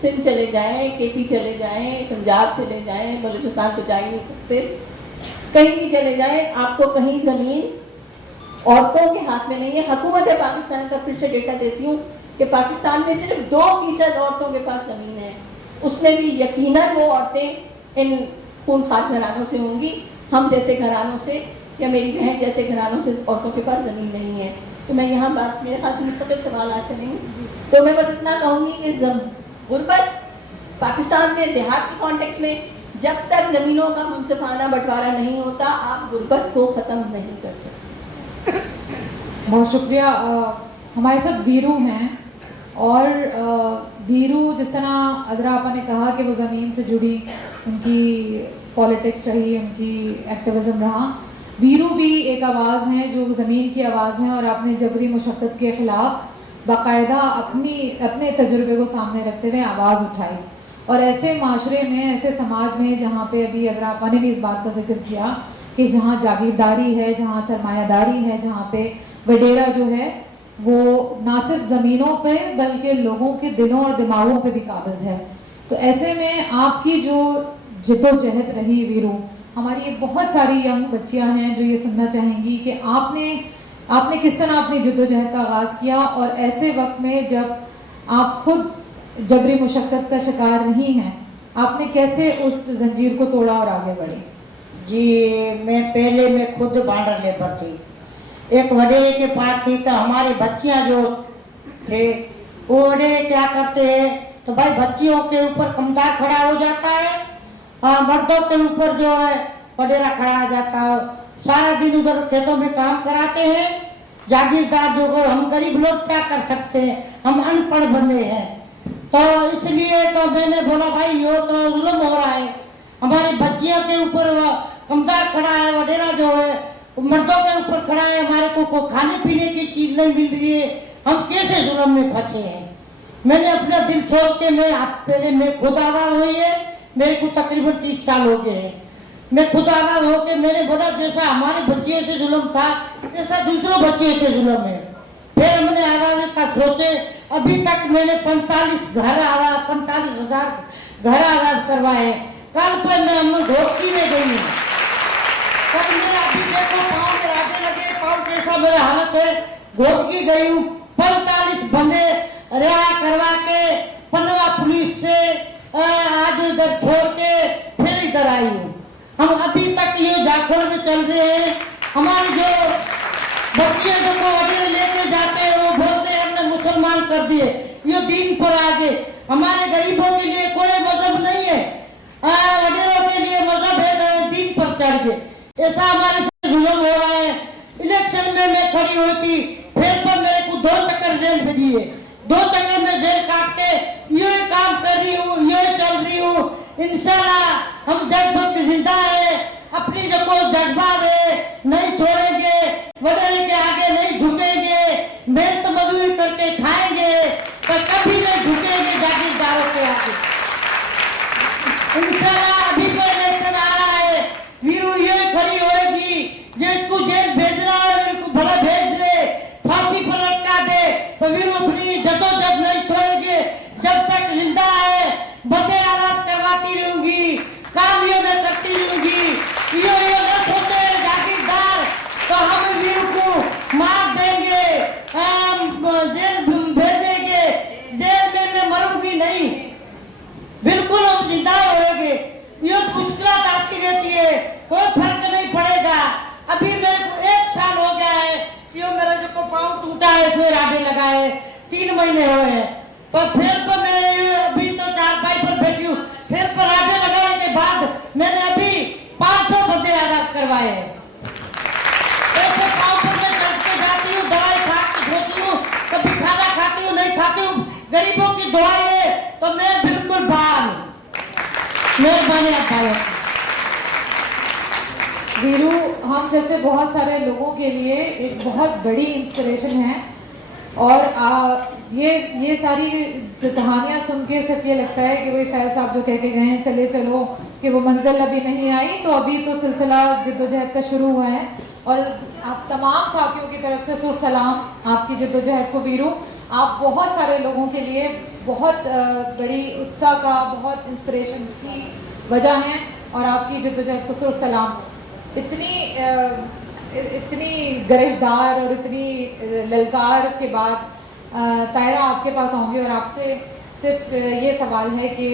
سندھ چلے جائیں, کے پی چلے جائیں, پنجاب چلے جائیں, بلوچستان تو جا ہی نہیں سکتے, کہیں بھی چلے جائیں, آپ کو کہیں زمین عورتوں کے ہاتھ میں نہیں ہے. حکومت پاکستان کا پھر سے ڈیٹا دیتی ہوں کہ پاکستان میں صرف 2% عورتوں کے پاس زمین ہے. اس میں بھی یقیناً وہ عورتیں ان خونخوار گھرانوں سے ہوں گی, ہم جیسے گھرانوں سے یا میری بہن جیسے گھرانوں سے عورتوں کے پاس زمین نہیں ہے. تو میں یہاں بات, میرے خاص مستقل سوالات چلیں گے, تو میں بس اتنا کہوں گی کہ غربت پاکستان میں دیہات کے کانٹیکس میں جب تک زمینوں کا منصفانہ بٹوارا نہیں ہوتا آپ غربت کو ختم نہیں کر سکتے. بہت شکریہ. ہمارے ساتھ ویرو ہیں, اور ویرو جس طرح عذرا آپا نے کہا کہ وہ زمین سے جڑی, ان کی پالیٹکس رہی, ان کی ایکٹیویزم رہا, ویرو بھی ایک آواز ہیں جو زمین کی آواز ہیں, اور آپ نے جبری مشقت کے خلاف باقاعدہ اپنے تجربے کو سامنے رکھتے ہوئے آواز اٹھائی. اور ایسے معاشرے میں, ایسے سماج میں جہاں پہ ابھی عذرا آپا نے بھی اس بات کا ذکر کیا کہ جہاں جاگیرداری ہے, جہاں سرمایہ داری ہے, جہاں پہ وڈیرا جو ہے وہ نہ صرف زمینوں پہ بلکہ لوگوں کے دلوں اور دماغوں پہ بھی قابض ہے. تو ایسے میں آپ کی جو جدوجہد رہی ویرو, ہماری بہت ساری ینگ بچیاں ہیں جو یہ سننا چاہیں گی کہ آپ نے کس طرح اپنی جدوجہد کا آغاز کیا, اور ایسے وقت میں جب آپ خود جبری مشقت کا شکار نہیں ہیں, آپ نے کیسے اس زنجیر کو توڑا اور آگے بڑھی؟ جی میں خود بانڈر لیبر تھی, ایک وڈیرے کے پاس تھی, تو ہمارے بچیاں جو تھے وہ وڈیرے کیا کرتے ہیں تو بھائی بچیوں کے اوپر کمدار کھڑا ہو جاتا ہے, مردوں کے اوپر جو ہے وڈیرا کھڑا ہو جاتا ہے, سارا دن ادھر کھیتوں میں کام کراتے ہیں जागीरदार जो को हम गरीब लोग क्या कर सकते हैं, हम अनपढ़ बंदे हैं। तो इसलिए तो मैंने बोला भाई ये तो जुल्म हो रहा है, हमारी बच्चियों के ऊपर कमदार खड़ा है, वडेरा जो है मर्दों के ऊपर खड़ा है, हमारे को खाने पीने की चीज नहीं मिल रही है, हम कैसे जुल्म में फंसे हैं। मैंने अपना दिल छोड़ के मैं खुद आगाह हुई है, मेरे को तकरीबन 30 साल हो गए हैं। मैं खुद आगाह होके मैंने बोला जैसा हमारे बच्चे से जुल्म था ऐसा दूसरों बच्चे से जुल्म है। फिर हमने आगाही का सोचे, अभी तक मैंने 45,000 घर आगाज करवाए। कल पर मैं घोटकी में गई हूँ, कल मेरा अभी देखो पाँव में राजे लगे, पाँव कैसा मेरा हालत है, घोटकी गई हूँ। 45 बंदे रिहा करवा के पनवा पुलिस से आज इधर छोड़ के फिर इधर आई हूँ। हम अभी तक ये झारखंड में चल रहे हैं। हमारी जो बच्चे जो को वडील लेके जाते हैं वो बोलते हैं हमने मुसलमान कर दिए, ये दीन पर आगे। हमारे गरीबों के लिए कोई मजहब नहीं है, वडीलों के लिए मजहब है, दीन पर चढ़ गए। ऐसा हमारे से जुल्म हो रहा है। इलेक्शन में मैं खड़ी हुई थी, फिर पर मेरे को 2 चक्कर जेल भेजी है, 2 चक्कर में जेल काट के ये काम कर रही हूँ, ये चल रही हूँ। इंशाल्लाह हम जग भर जिंदा है, अपनी जो को जज्बात है नहीं छोड़ेंगे, वडेरे के आगे नहीं झुकेंगे, मेहनत मजदूरी करके खाएंगे, पर कभी नहीं झुकेंगे जागीरदारों के आगे। इंशाल्लाह अभी तो इलेक्शन आ रहा है, वीरू ये खड़ी होएगी, जिसको जेल भेजना है वीरू को भला भेज दे, फांसी पर लटका दे, तो वीरू अपनी जद्दोजहद नहीं छोड़ेंगे। जब तक जिंदा है बंदे आजाद करवाती रहूंगी, काम ये मैं करती रहूंगी। ये न सोचे जागीरदार तो हम वीरू को मार देंगे, जेल भेजेंगे, जेल में मैं मरूंगी नहीं, बिल्कुल हम जिंदा होंगे। ये मुश्किलात आती रहती है, कोई फर्क नहीं पड़ेगा। अभी मेरे को 1 साल हो गया है, ये मेरा जो पाँव टूटा है इसमें राडे लगाए 3 महीने हुए हैं, पर फिर पर मैं अभी तो 4 पर बैठी हूँ, फिर पर राडे लगाने के बाद मैंने अभी 500 बंदे आजाद करवाए हैं। ऐसे पाँव पर मैं चढ़ते जाती हूँ, दवाई खा के सोती हूँ, कभी खाना खाती हूँ नहीं खाती हूँ, गरीबों की दुआएं है तो मैं बिल्कुल बाहर हूँ। मेहरबानी आप भाई। वीरू हम जैसे बहुत सारे लोगों के लिए एक बहुत बड़ी इंस्पिरेशन है, और ये सारी कहानियाँ सुन के सिर्फ ये लगता है कि वही फैज साहब जो कह के गए हैं चले चलो कि वो मंजिल अभी नहीं आई, तो अभी तो सिलसिला जद्दोजहद का शुरू हुआ है। और आप तमाम साथियों की तरफ से सुर सलाम आपकी जद्दोजहद को वीरू, आप बहुत सारे लोगों के लिए बहुत बड़ी उत्साह का, बहुत इंस्पिरेशन की वजह हैं, और आपकी जद्दोजहद को सुर सलाम। इतनी गरजदार और इतनी ललकार के बाद तायरा आपके पास आऊँगी और आपसे सिर्फ ये सवाल है कि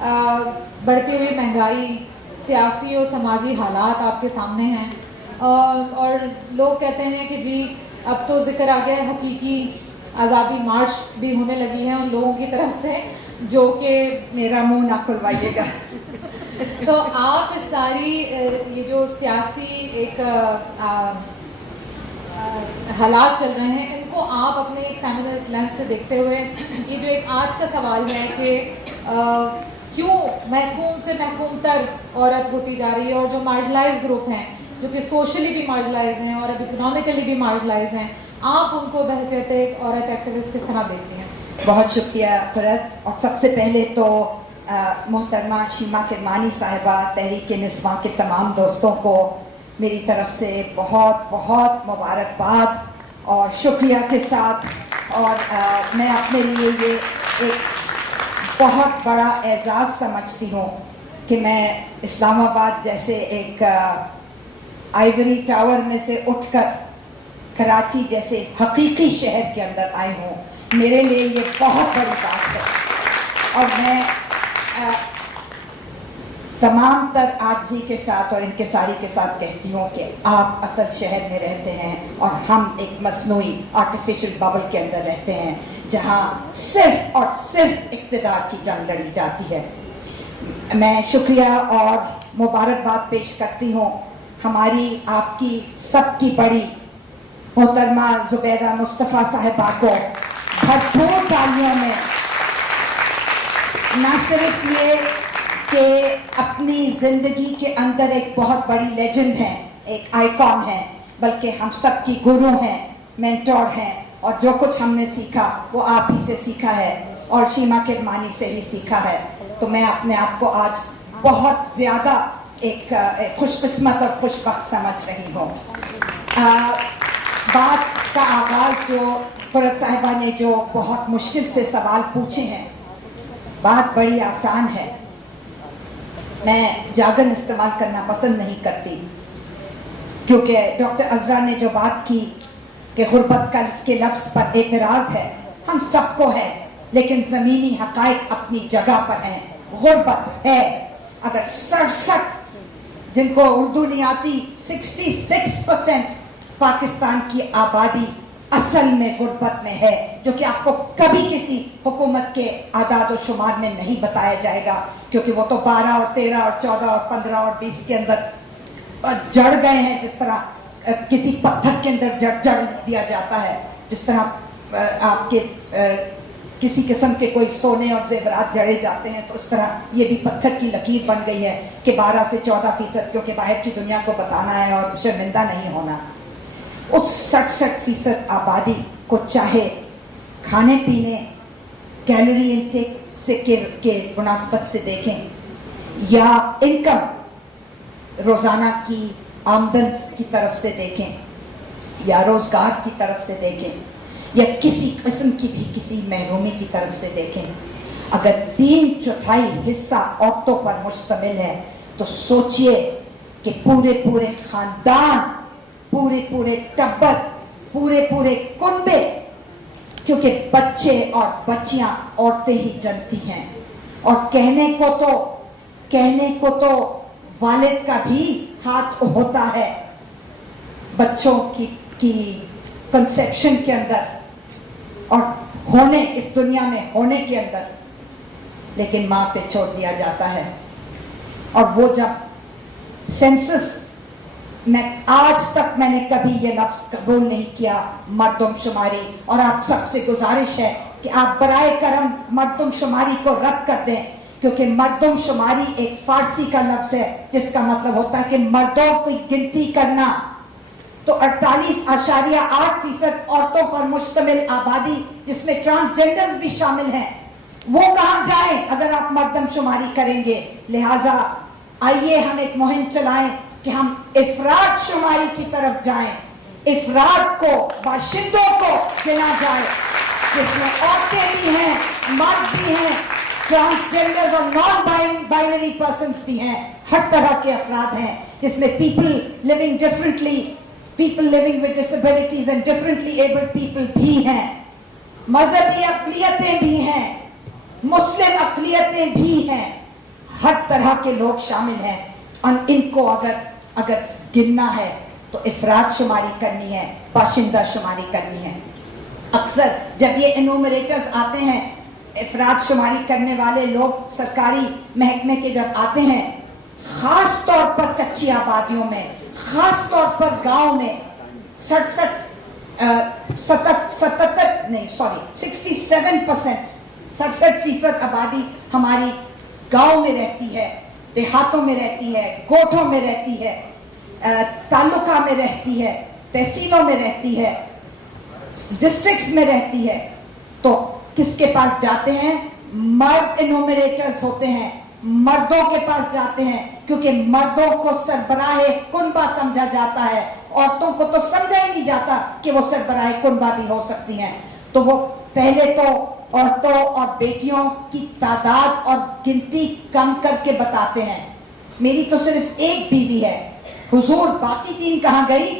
बढ़ती हुई महंगाई, सियासी और समाजी हालात आपके सामने हैं, और लोग कहते हैं कि जी अब तो जिक्र आ गया है हकीकी आज़ादी मार्च भी होने लगी है उन लोगों की तरफ से जो कि मेरा मुंह ना खुलवाइएगा। तो आप इस सारी ये जो सियासी एक हालात चल रहे हैं, इनको आप अपने एक फेमिनिस्ट लेंस से देखते हुए, ये जो एक आज का सवाल है कि क्यों महकूम से महकूम तर औरत होती जा रही है, और जो मार्जिनलाइज ग्रुप हैं जो कि सोशली भी मार्जिनलाइज हैं और अब इकोनॉमिकली भी मार्जिनलाइज हैं, आप उनको बहैसियत एक औरत एक्टिविस्ट किस तरह देखती हैं? बहुत शुक्रिया फरत। और सबसे पहले तो मोहतरमा शीमा किरमानी साहिबा, तहरीक निस्वां के तमाम दोस्तों को मेरी तरफ से बहुत बहुत मुबारकबाद और शुक्रिया के साथ। और मैं अपने लिए ये एक बहुत बड़ा एजाज़ समझती हूँ कि मैं इस्लामाबाद जैसे एक आइवरी टावर में से उठकर कराची जैसे हकीकी शहर के अंदर आई हूँ। मेरे लिए ये बहुत बड़ी बात है, और मैं तमाम तर आज़ी के साथ और इनकिसारी के साथ कहती हूँ कि आप असल शहर में रहते हैं और हम एक मसनूई आर्टिफिशियल बबल के अंदर रहते हैं जहाँ सिर्फ और सिर्फ इक़्तिदार की जंग लड़ी जाती है। मैं शुक्रिया और मुबारकबाद पेश करती हूँ हमारी आपकी सबकी बड़ी मोहतरमा जुबैदा मुस्तफ़ा साहिबा को भरपूर तालियों में, न सिर्फ ये कि अपनी ज़िंदगी के अंदर एक बहुत बड़ी लेजेंड है, एक आइकॉन है, बल्कि हम सब की गुरु हैं, मेंटोर हैं, और जो कुछ हमने सीखा वो आप ही से सीखा है और शीमा किरमानी से ही सीखा है। तो मैं अपने आप को आज बहुत ज़्यादा एक खुशकिस्मत और खुशबख्त समझ रही हूँ। बात का आगाज़ जो कुरत साहिबा ने जो बहुत मुश्किल से सवाल पूछे हैं, बात बड़ी आसान है। मैं जागन इस्तेमाल करना पसंद नहीं करती, क्योंकि डॉक्टर अज़रा ने जो बात की कि गुर्बत के लफ्ज़ पर एतराज़ है, हम सबको है, लेकिन ज़मीनी हक़ाइक़ अपनी जगह पर हैं। गुर्बत है, अगर 67 जिनको उर्दू नहीं आती 66% पाकिस्तान की आबादी असल में गुर्बत में है, जो कि आपको कभी किसी हुकूमत के आदाद और शुमार में नहीं बताया जाएगा, क्योंकि वो तो 12 और 13 और 14 और 15 और 20 के अंदर जड़ गए हैं, जिस तरह किसी पत्थर के अंदर जड़ दिया जाता है, जिस तरह आपके किसी किस्म के कोई सोने और जेवरात जड़े जाते हैं, तो उस तरह ये भी पत्थर की लकीर बन गई है कि 12 से 14%, क्योंकि बाहर की दुनिया को बताना है और शर्मिंदा नहीं होना। उस 67% आबादी को चाहे खाने पीने, कैलोरी इनटेक से के मुनासबत से देखें, या इनकम रोज़ाना की आमदन की तरफ से देखें, या रोज़गार की तरफ से देखें, या किसी किस्म की भी किसी महरूमी की तरफ से देखें, अगर 3/4 हिस्सा औरतों पर मुश्तमिल है, तो सोचिए कि पूरे खानदान, पूरे टब्बर, पूरे कुनबे, क्योंकि बच्चे और बच्चियां औरतें ही जनती हैं, और कहने को तो वालिद का भी हाथ होता है बच्चों की कंसेप्शन के अंदर और होने, इस दुनिया में होने के अंदर, लेकिन माँ पे छोड़ दिया जाता है। और वो जब सेंसस, मैं आज तक मैंने कभी ये लफ्ज़ कबूल नहीं किया मर्दमशुमारी, और आप सबसे गुजारिश है कि आप बराए करम मर्दमशुमारी को रद्द कर दें, क्योंकि मर्दमशुमारी एक फारसी का लफ्ज़ है जिसका मतलब होता है कि मर्दों की गिनती करना। तो 48.8% औरतों पर मुश्तमिल आबादी, जिसमें ट्रांसजेंडर्स भी शामिल हैं, वो कहाँ जाए अगर आप मर्दमशुमारी करेंगे। लिहाजा आइए हम एक मुहिम चलाएं कि हम इफराद शुमारी की तरफ जाएं, इफराद को, बाशिंदों को गिना जाए, जिसमें औरतें भी हैं, मर्द भी हैं, ट्रांसजेंडर्स और नॉन बाइनरी पर्सन्स भी हैं, हर तरह के अफराद हैं, जिसमें people living differently, people living with disabilities and differently abled people भी हैं, मजहबी अक़लियतें भी हैं, मुस्लिम अक़लियतें भी हैं, हर तरह के लोग शामिल हैं। और इनको अगर गिनना है तो इफराद शुमारी करनी है, बाशिंदा शुमारी करनी है। अक्सर जब ये एनूमरेटर्स आते हैं, इफराद शुमारी करने वाले लोग सरकारी महकमे के जब आते हैं, ख़ास तौर पर कच्ची आबादियों में, ख़ास तौर पर गांव में 67% आबादी हमारी गांव में रहती है, देहातों में रहती है, गोठों में रहती है, तालुका में रहती है, तहसीलों में रहती है, डिस्ट्रिक्ट्स में रहती है। तो किसके पास जाते हैं? मर्द एनूमरेटर्स होते हैं, मर्दों के पास जाते हैं, क्योंकि मर्दों को सरबराहे कुनबा समझा जाता है, औरतों को तो समझा ही नहीं जाता कि वो सरबराहे कुनबा भी हो सकती हैं। तो वो पहले तो औरतों और बेटियों की तादाद और गिनती कम करके बताते हैं। मेरी तो सिर्फ एक बीवी है, हुजूर बाकी 3 कहाँ गई?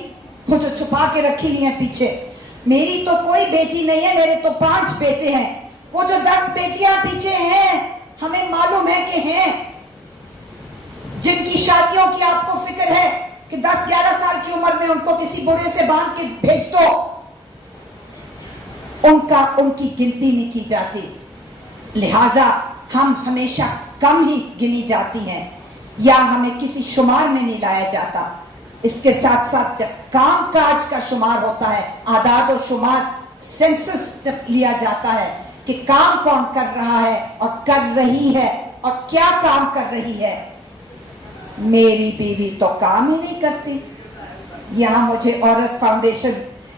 वो जो छुपा के रखी हुई है पीछे। मेरी तो कोई बेटी नहीं है, मेरे तो 5 बेटे हैं। वो जो 10 बेटियां पीछे हैं, हमें मालूम है कि हैं, जिनकी शादियों की आपको फिक्र है कि 10-11 साल की उम्र में उनको किसी बूढ़े से बांध के भेज दो, उनकी गिनती नहीं की जाती। लिहाजा हम हमेशा कम ही गिनी जाती हैं, या हमें किसी शुमार में नहीं लाया जाता। इसके साथ साथ जब काम काज का शुमार होता है, आदाद और शुमार, सेंसस जब लिया जाता है कि काम कौन कर रहा है और कर रही है और क्या काम कर रही है, मेरी बीवी तो काम ही नहीं करती। यहाँ मुझे औरत फाउंडेशन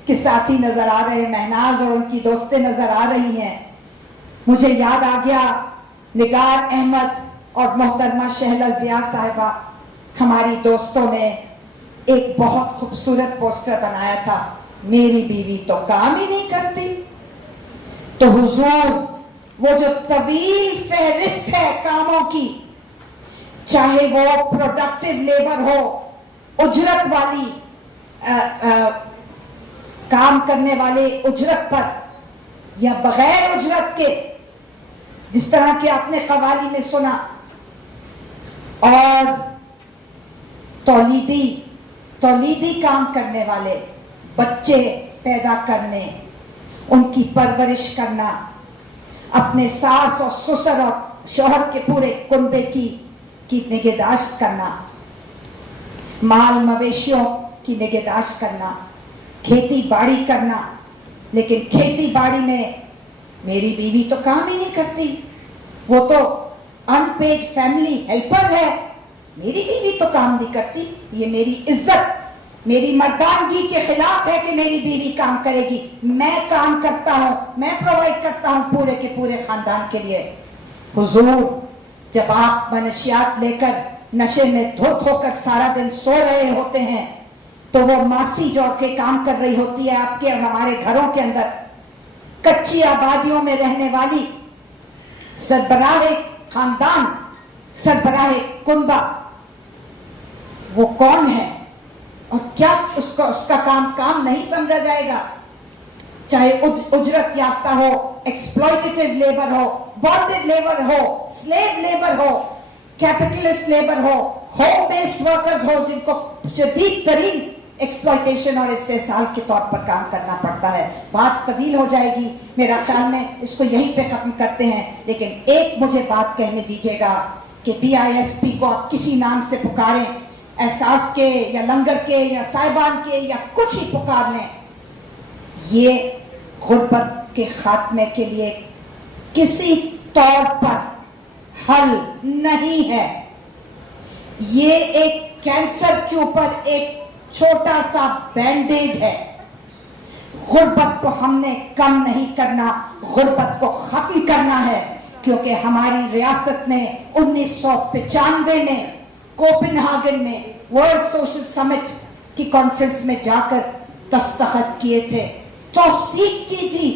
के साथी नजर आ रहे हैं, महनाज और उनकी दोस्तें नजर आ रही हैं। मुझे याद आ गया निगार अहमद और मोहतरमा शहला जिया साहिबा, हमारी दोस्तों ने एक बहुत खूबसूरत पोस्टर बनाया था, मेरी बीवी तो काम ही नहीं करती। तो हुजूर, वो जो तवील फहरिस्त है कामों की, चाहे वो प्रोडक्टिव लेबर हो, उजरत वाली काम करने वाले उजरत पर या बगैर उजरत के, जिस तरह के आपने कवाली में सुना, और तौलीदी काम करने वाले, बच्चे पैदा करने, उनकी परवरिश करना, अपने सास और ससुर और शौहर के पूरे कुनबे की निगहदाश्त करना, माल मवेशियों की निगहदाश्त करना, खेती बाड़ी करना। लेकिन खेती बाड़ी में मेरी बीवी तो काम ही नहीं करती, वो तो अनपेड फैमिली हेल्पर है, मेरी बीवी तो काम नहीं करती। ये मेरी इज्जत, मेरी मर्दानगी के खिलाफ है कि मेरी बीवी काम करेगी। मैं काम करता हूं, मैं प्रोवाइड करता हूं पूरे के पूरे खानदान के लिए। हुजूर, जब आप मनशियात लेकर नशे में धो धोकर सारा दिन सो रहे होते हैं, तो वो मासी जो के काम कर रही होती है आपके और हमारे घरों के अंदर, कच्ची आबादियों में रहने वाली सरबराह खानदान, सरबराह कुनबा, वो कौन है और क्या उसका काम नहीं समझा जाएगा? चाहे उजरत याफ्ता हो, एक्सप्लॉइटेटिव लेबर हो, बॉन्डेड लेबर हो, स्लेव लेबर हो, कैपिटलिस्ट लेबर हो, होम बेस्ड वर्कर्स हो, जिनको शदीद तरीन एक्सप्लॉइटेशन और इस्तेसाल के तौर पर काम करना पड़ता है। बात तवील हो जाएगी, मेरा ख्याल में इसको यहीं पे खत्म करते हैं। लेकिन एक मुझे बात कहने दीजिएगा कि BISP को आप किसी नाम से पुकारें, एहसास के या लंगर के या साहिबान के या कुछ ही पुकार लें, ये गुर्बत के खात्मे के लिए किसी तौर पर हल नहीं है। ये एक कैंसर के ऊपर एक छोटा सा बैंडेड है। गुर्बत को हमने कम नहीं करना, गुर्बत को खत्म करना है, क्योंकि हमारी रियासत ने 1995 में कोपेनहेगन में वर्ल्ड सोशल समिट की कॉन्फ्रेंस में जाकर दस्तखत किए थे, तौसीक की थी।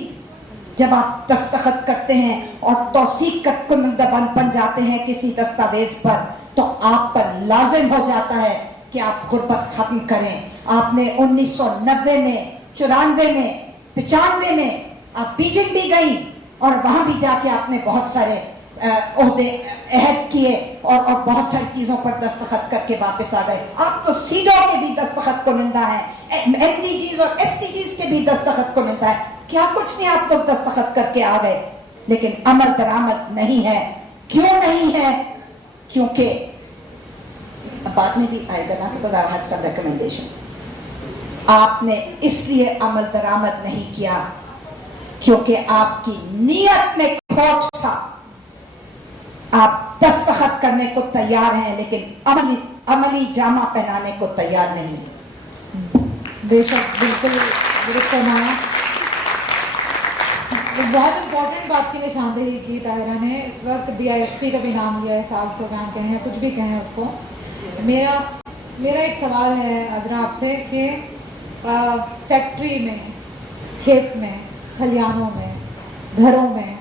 जब आप दस्तखत करते हैं और तौसीक बन जाते हैं किसी दस्तावेज पर, तो आप पर लाजिम हो जाता है कि आप गुर्बत खत्म करें। आपने 1990 में, 94 में, 95 में आप बीजिंग भी गई और वहां भी जाके आपने बहुत सारे ओहदे अहद किए और बहुत सारी चीजों पर दस्तखत करके वापस आ गए। आप तो सीडो के भी दस्तखत को निंदा है, MDGs और SDGs के भी दस्तखत को निंदा है। क्या कुछ नहीं, आप लोग दस्तखत करके आ गए, लेकिन अमल दरामद नहीं है। क्यों नहीं है? क्योंकि बाद में भी आएगा ना, because I have some recommendations. आपने इसलिए अमल दरामद नहीं किया क्योंकि आपकी नीयत में खोट था। आप दस्तखत करने को तैयार हैं, लेकिन अमली जामा पहनाने को तैयार नहीं। बेशक, बिल्कुल दुरुस्त फरमाया। एक बहुत इम्पोर्टेंट बात की निशानदेही की ताहिरा ने। इस वक्त BISP का भी नाम लिया है, साल प्रोग्राम कहें या कुछ भी कहें उसको। मेरा एक सवाल है अजरा आपसे कि फैक्ट्री में, खेत में, खलियानों में, घरों में,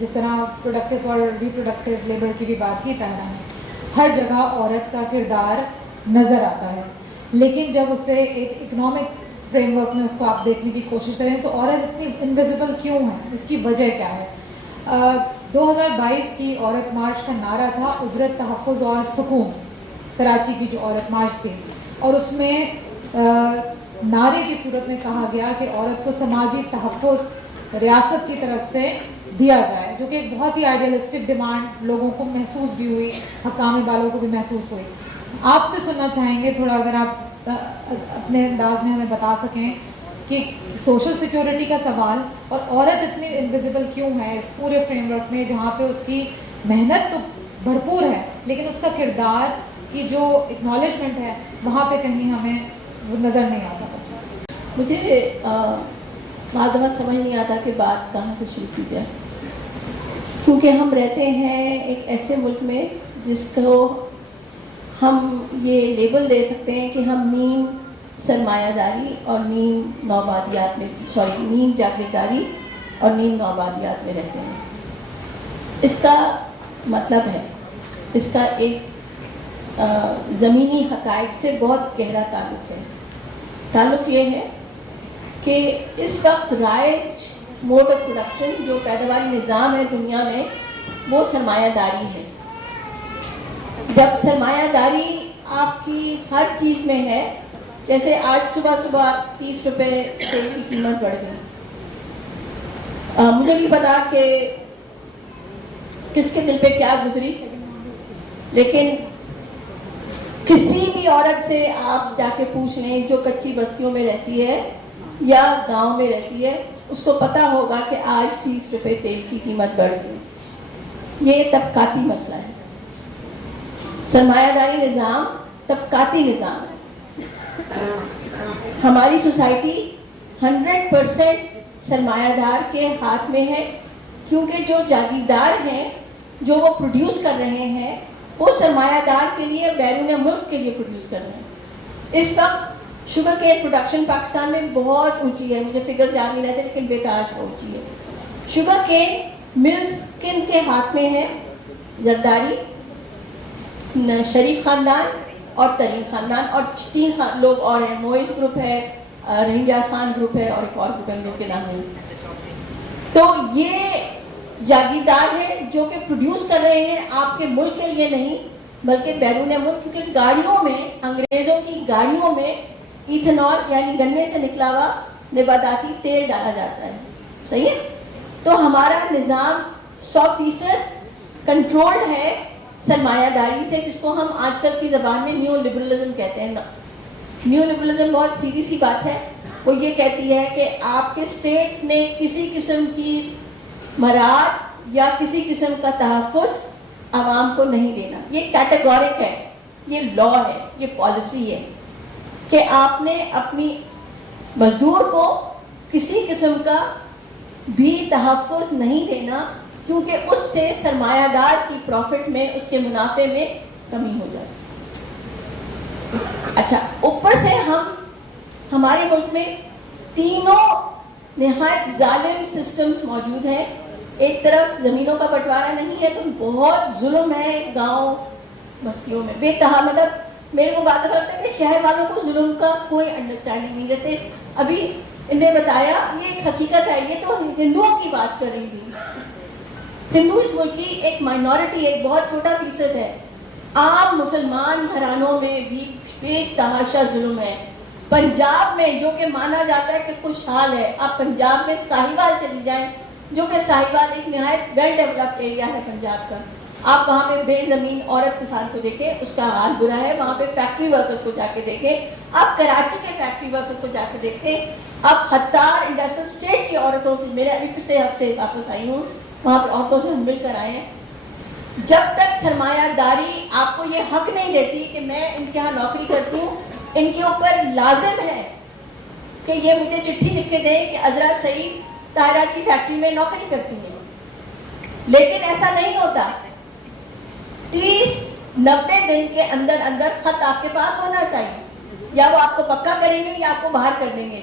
जिस तरह प्रोडक्टिव और रिप्रोडक्टिव लेबर की भी बात की ताहिरा ने, हर जगह औरत का किरदार नज़र आता है। लेकिन जब उसे एक इकोनॉमिक फ्रेमवर्क में उसको आप देखने की कोशिश करें तो औरत इतनी इनविजिबल क्यों है, उसकी वजह क्या है? 2022 की औरत मार्च का नारा था उजरत, तहफ़्फ़ुज़ और सुकून, कराची की जो औरत मार्च थी, और उसमें नारे की सूरत में कहा गया कि औरत को समाजी तहफ़्फ़ुज़ रियासत की तरफ से दिया जाए, जो कि एक बहुत ही आइडियलिस्टिक डिमांड लोगों को महसूस भी हुई, हकाम वालों को भी महसूस हुई। आपसे सुनना चाहेंगे थोड़ा, अगर आप اپنے انداز میں ہمیں بتا سکیں کہ سوشل سیکیورٹی کا سوال اور عورت اتنی انویزیبل کیوں ہے اس پورے فریم ورک میں، جہاں پہ اس کی محنت تو بھرپور ہے لیکن اس کا کردار کی جو اکنالجمنٹ ہے وہاں پہ کہیں ہمیں وہ نظر نہیں آتا. مجھے بعد میں سمجھ نہیں آتا کہ بات کہاں سے شروع کی جائے، کیونکہ ہم رہتے ہیں ایک ایسے ملک میں جس کو ہم یہ لیبل دے سکتے ہیں کہ ہم نیم سرمایہ داری اور نیم نوآبادیات میں نیم جاگیرداری اور نیم نوآبادیات میں رہتے ہیں. اس کا مطلب ہے، اس کا ایک زمینی حقائق سے بہت گہرا تعلق ہے. تعلق یہ ہے کہ اس وقت رائج موڈ آف پروڈکشن جو پیداواری نظام ہے دنیا میں وہ سرمایہ داری ہے. جب سرمایہ داری آپ کی ہر چیز میں ہے، جیسے آج صبح 30 روپے تیل کی قیمت بڑھ گئی. مجھے نہیں پتا کہ کس کے دل پہ کیا گزری، لیکن کسی بھی عورت سے آپ جا کے پوچھ لیں جو کچی بستیوں میں رہتی ہے یا گاؤں میں رہتی ہے، اس کو پتا ہوگا کہ آج 30 روپے تیل کی قیمت بڑھ گئی. یہ طبقاتی مسئلہ ہے. سرمایہ داری نظام طبقاتی نظام ہے. ہماری سوسائٹی 100% سرمایہ دار کے ہاتھ میں ہے، کیونکہ جو جاگیردار ہیں جو وہ پروڈیوس کر رہے ہیں وہ سرمایہ دار کے لیے بیرون ملک کے لیے پروڈیوس کر رہے ہیں. اس وقت شوگر کین پروڈکشن پاکستان میں بہت اونچی ہے، مجھے فگرز یاد نہیں رہتے لیکن بےتاش اونچی ہے. شوگر کین ملز کن کے ہاتھ میں ہے؟ زرداری، شریف خاندان اور ترین خاندان، اور 3 لوگ اور ہیں، موئز گروپ ہے، رحیم یار خان گروپ ہے اور ایک اور گروپ ہے جن کے نام ہے. تو یہ جاگیردار ہیں جو کہ پروڈیوس کر رہے ہیں آپ کے ملک کے لیے نہیں بلکہ بیرون ملک، کیونکہ گاڑیوں میں، انگریزوں کی گاڑیوں میں ایتھنول یعنی گنے سے نکلا ہوا نباتاتی تیل ڈالا جاتا ہے. صحیح ہے؟ تو ہمارا نظام 100% کنٹرولڈ ہے سرمایہ داری سے، جس کو ہم آج کل کی زبان میں نیو لبرلزم کہتے ہیں. نیو لبرلزم بہت سیدھی سی بات ہے. وہ یہ کہتی ہے کہ آپ کے اسٹیٹ نے کسی قسم کی مراعات یا کسی قسم کا تحفظ عوام کو نہیں دینا. یہ کیٹیگورک ہے، یہ لا ہے، یہ پالیسی ہے کہ آپ نے اپنی مزدور کو کسی قسم کا بھی تحفظ نہیں دینا، کیونکہ اس سے سرمایہ دار کی پروفٹ میں، اس کے منافع میں کمی ہو جاتی. اچھا، اوپر سے ہمارے ملک میں تینوں نہایت ظالم سسٹمز موجود ہیں. ایک طرف زمینوں کا بٹوارا نہیں ہے تو بہت ظلم ہے گاؤں بستیوں میں، بے تہا. مطلب میرے کو بات لگتا ہے کہ شہر والوں کو ظلم کا کوئی انڈرسٹینڈنگ نہیں. جیسے ابھی انہیں بتایا، یہ ایک حقیقت ہے، یہ تو ہندوؤں کی بات کر رہی تھی. ہندو اس ملک کی ایک مائنورٹی ہے، ایک بہت چھوٹا فیصد ہے. عام مسلمان گھرانوں میں بھی بے تحاشا ظلم ہے. پنجاب میں جو کہ مانا جاتا ہے کہ خوشحال ہے، آپ پنجاب میں ساہیوال چلی جائیں، جو کہ ساہیوال ایک نہایت ویل ڈیولپڈ ایریا ہے پنجاب کا. آپ وہاں پہ بے زمین عورت کسان کو دیکھیں، اس کا حال برا ہے. وہاں پہ فیکٹری ورکرز کو جا کے دیکھیں. آپ کراچی کے فیکٹری ورکرز کو جا کے دیکھیں. آپ خطار انڈسٹریل اسٹیٹ کی عورتوں سے، میرے ابھی پچھلے ہفتے واپس آئی ہوں، وہاں پہ عورتوں سے ہم مل کر آئے ہیں. جب تک سرمایہ داری آپ کو یہ حق نہیں دیتی کہ میں ان کے یہاں نوکری کرتی ہوں، ان کے اوپر لازم ہے کہ یہ مجھے چٹھی لکھ کے دیں کہ عذرا سعید طاہرہ کی فیکٹری میں نوکری کرتی ہیں. لیکن ایسا نہیں ہوتا. 30-90 دن کے اندر خط آپ کے پاس ہونا چاہیے، یا وہ آپ کو پکا کریں گے یا آپ کو باہر کر دیں گے.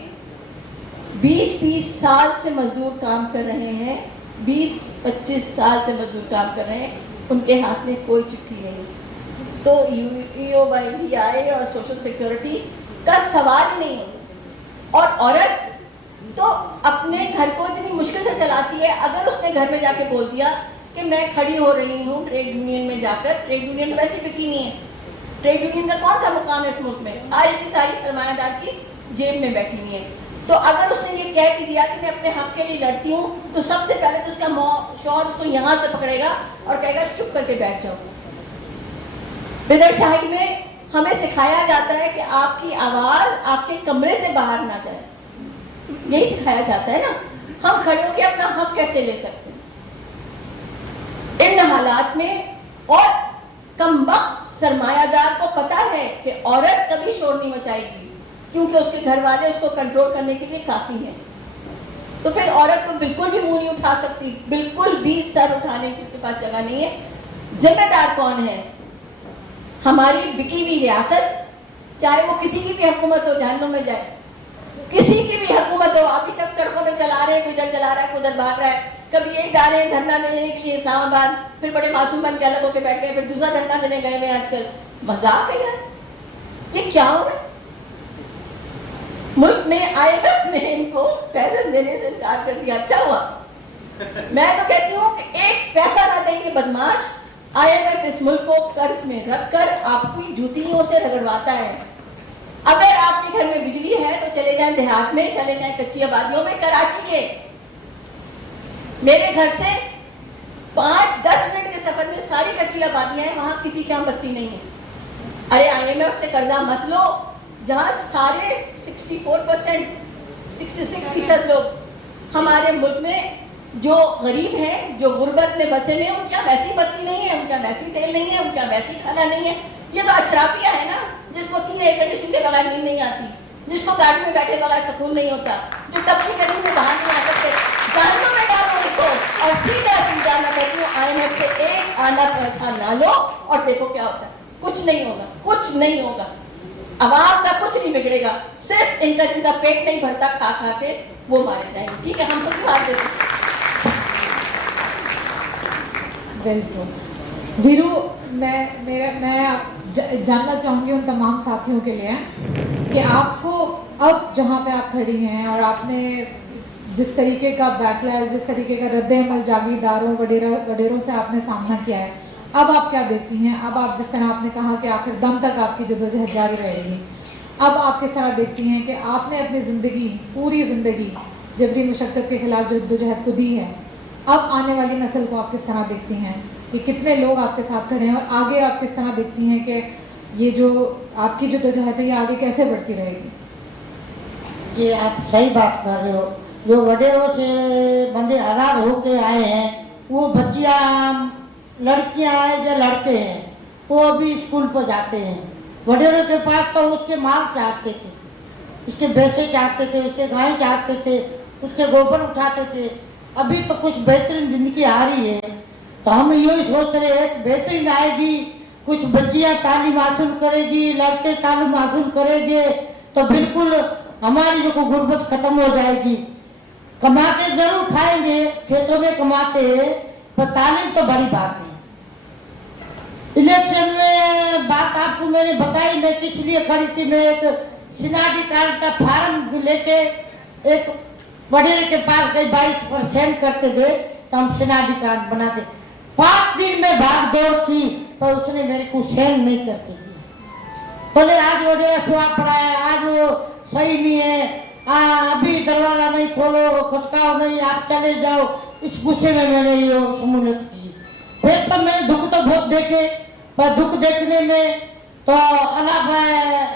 20-20 سال سے مزدور کام کر رہے ہیں، 20-25 سال سے مزدور کام کر رہے ہیں، ان کے ہاتھ میں کوئی چٹھی نہیں. تو EOY اور سوشل سیکیورٹی کا سوال ہی نہیں ہے. اور عورت تو اپنے گھر کو اتنی مشکل سے چلاتی ہے. اگر اس نے گھر میں جا کے بول دیا کہ میں کھڑی ہو رہی ہوں ٹریڈ یونین میں جا کر، ٹریڈ یونین ویسے بکی نہیں ہے. ٹریڈ یونین کا کون سا مقام ہے اس ملک میں؟ ساری کی ساری سرمایہ دار کی جیب میں بیٹھی ہوئی ہے. تو اگر اس نے یہ کہہ کے دیا کہ میں اپنے حق کے لیے لڑتی ہوں، تو سب سے پہلے تو اس کا شوہر اس کو یہاں سے پکڑے گا اور کہے گا چپ کر کے بیٹھ جاؤ. بدر شاہی میں हमें सिखाया जाता है कि आपकी आवाज़ आपके कमरे से बाहर ना जाए, यही सिखाया जाता है ना। हम खड़े होकर अपना हक कैसे ले सकते हैं इन हालात में? और कमबख्त सरमायादार को पता है कि औरत कभी शोर नहीं मचाएगी क्योंकि उसके घर वाले उसको कंट्रोल करने के लिए काफ़ी हैं। तो फिर औरत तो बिल्कुल भी मुंह नहीं उठा सकती, बिल्कुल भी सर उठाने की उसके पास जगह नहीं है। जिम्मेदार कौन है? हमारी बिकी हुई रियासत, चाहे वो किसी की भी हुकूमत हो, जहन्नुम में जाए, किसी की भी हुकूमत हो। आप सब सड़कों में चला रहे हैं, कोई इधर चला रहा है, कोई उधर भाग रहा है। कभी एक जा रहे हैं धरना देने के लिए इस्लामाबाद, फिर बड़े मासूम बन के अलग होकर बैठ गए, फिर दूसरा धरना देने गए हुए। आजकल मजाक है यार, ये क्या हो रहा है? मुल्क में IMF ने इनको पैसे देने से इनकार कर दिया, अच्छा हुआ। मैं तो कहती हूँ कि एक पैसा ना देंगे बदमाश। IMF इस मुल्क को कर्ज में रख कर आपकी जूतियों से रगड़वाता है। अगर आपके घर में बिजली है तो चले जाएं देहात में, चले जाएं कच्ची आबादियों में। कराची के मेरे घर से 5-10 मिनट के सफर में सारी कच्ची आबादियां हैं, वहां किसी के यहाँ बत्ती नहीं है। अरे IMF से कर्जा मत लो, जहाँ सारे 64%, 66% लोग हमारे मुल्क में जो गरीब हैं, जो गुर्बत में बसे हुए हैं, उनके यहाँ वैसी बत्ती नहीं है, उनके यहाँ वैसी तेल नहीं है, उनके यहाँ वैसी खाना नहीं है। ये तो अशराफिया है ना, जिसको 3 एयर कंडीशन के बगैर नींद नहीं आती, जिसको गाड़ी में बैठे बगैर सुकून नहीं होता, जो टपकी गली से बाहर नहीं आ सकते। जानों में डालो उनको और सीधा सीधा मैं कहती हूँ IMF से एक आना पैसा ना लो और देखो क्या होता है। कुछ नहीं होगा, कुछ नहीं होगा, आवाम का कुछ नहीं बिगड़ेगा। सिर्फ इनका जिनका पेट नहीं भरता खा खा के वो मारे जाएंगे। ठीक है, हम तो मार देते। बिल्कुल वीरू, मैं जानना चाहूँगी उन तमाम साथियों के लिए कि आपको अब जहाँ पे आप खड़ी हैं और आपने जिस तरीके का बैकलैश, जिस तरीके का रद्द-ए-अमल जागीरदारों वडेरों से आपने सामना किया है, अब आप क्या देखती हैं? अब आप जिस तरह आपने कहा कि आखिर दम तक आपकी जद्दोजहद जारी रहेगी, अब आप किस तरह देखती हैं कि आपने अपनी ज़िंदगी, पूरी ज़िंदगी जबरी मुशक्क़त के खिलाफ जद्दोजहद को दी है, अब आने वाली नस्ल को आप किस तरह देखती हैं कि कितने लोग आपके साथ खड़े हैं और आगे आप किस तरह देखती हैं कि ये जो आपकी जद्दोजहद है ये आगे कैसे बढ़ती रहेगी? जी, आप सही बात कर रहे हो। जो वडेरों से बंदे आज़ाद होके आए हैं, वो बच्चियाँ, लड़कियाँ हैं या लड़के हैं, वो अभी स्कूल पर जाते हैं। वडेरों के पास तो उसके माल चाहते थे, उसके भैंसे चाहते थे, उसके गाय चाहते थे, उसके गोबर उठाते थे। अभी तो कुछ बेहतरीन जिंदगी आ रही है, तो हम यही सोच रहे हैं बेहतरीन आएगी, कुछ बच्चियाँ तालीम हासिल करेगी, लड़के तालीम हासिल करेंगे, तो बिल्कुल हमारी जो गुर्बत खत्म हो जाएगी। कमाते जरूर खाएंगे, खेतों में कमाते हैं, पर तालीम तो बड़ी बात है। इलेक्शन में बात आपको मैंने बताई, मैं किस लिए खड़ी थी। मैं एक सिनाडी कार्ड का फार्म लेके एक वडेरे के पास गई, 22% करते थे तो हम सिनाडी कार्ड बनाते। 5 दिन में भाग दौड़ की, पर उसने मेरे को सेंड नहीं करती थी। बोले आज वडेरा सुहा पड़ा है, आज वो सही नहीं है, अभी दरवाजा नहीं खोलो, खटकाओ नहीं, आप चले जाओ। इस गुस्से में मैंने ये शमूलियत की। फिर पर मैंने दुख तो बहुत देखे, पर दुख देखने में तो अल्लाह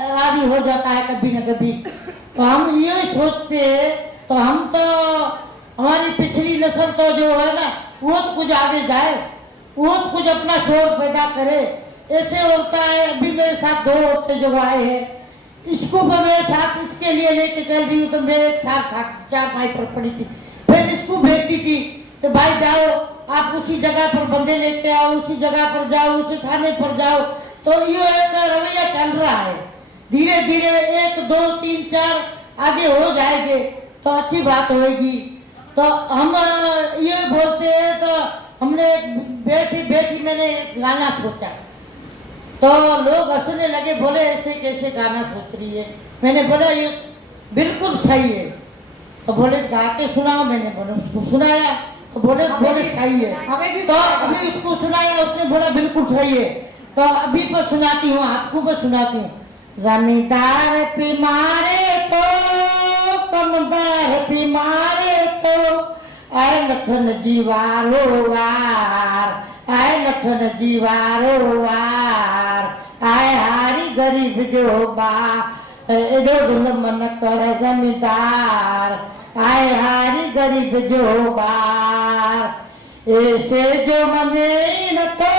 राजी हो जाता है कभी न कभी। तो हम यही सोचते हैं, तो हम तो हमारी पिछली नस्ल तो जो है ना, वो तो कुछ आगे जाए, वो तो कुछ अपना शोर पैदा करे। ऐसे होता है, अभी मेरे साथ 2 औरतें जो आए हैं, इसको मेरे साथ इसके लिए लेके चल रही हूँ, तो मेरे साथ 4 भाई पर पड़ी थी। फिर इसको भेजती थी तो भाई जाओ, आप उसी जगह पर बंदे लेते आओ, उसी जगह पर जाओ, उसी थाने पर जाओ। तो ये एक रवैया चल रहा है। धीरे धीरे 1, 2, 3, 4 आगे हो जाएंगे तो अच्छी बात होगी। तो हम ये बोलते हैं, तो हमने बैठी बैठी मैंने गाना सोचा, तो लोग हंसने लगे, बोले ऐसे कैसे गाना सोच रही है। मैंने बोला ये बिल्कुल सही है। तो बोले गा के सुनाओ, मैंने बोला उसको सुनाया, तो बोले सही है। तो अभी उसको सुनाया, उसने बोला बिल्कुल सही है। तो अभी पर सुनाती हूँ, आपको पर सुनाती हूँ। जमींदार बीमारे तो कमदार बीमारे तो आए लठन जीवारो वार, आए लठन जीवारो वार, आए हारी गरीब जो बा एडो मन कर जमींदार आए हारी गरीब जो बार ऐसे जो मने न तो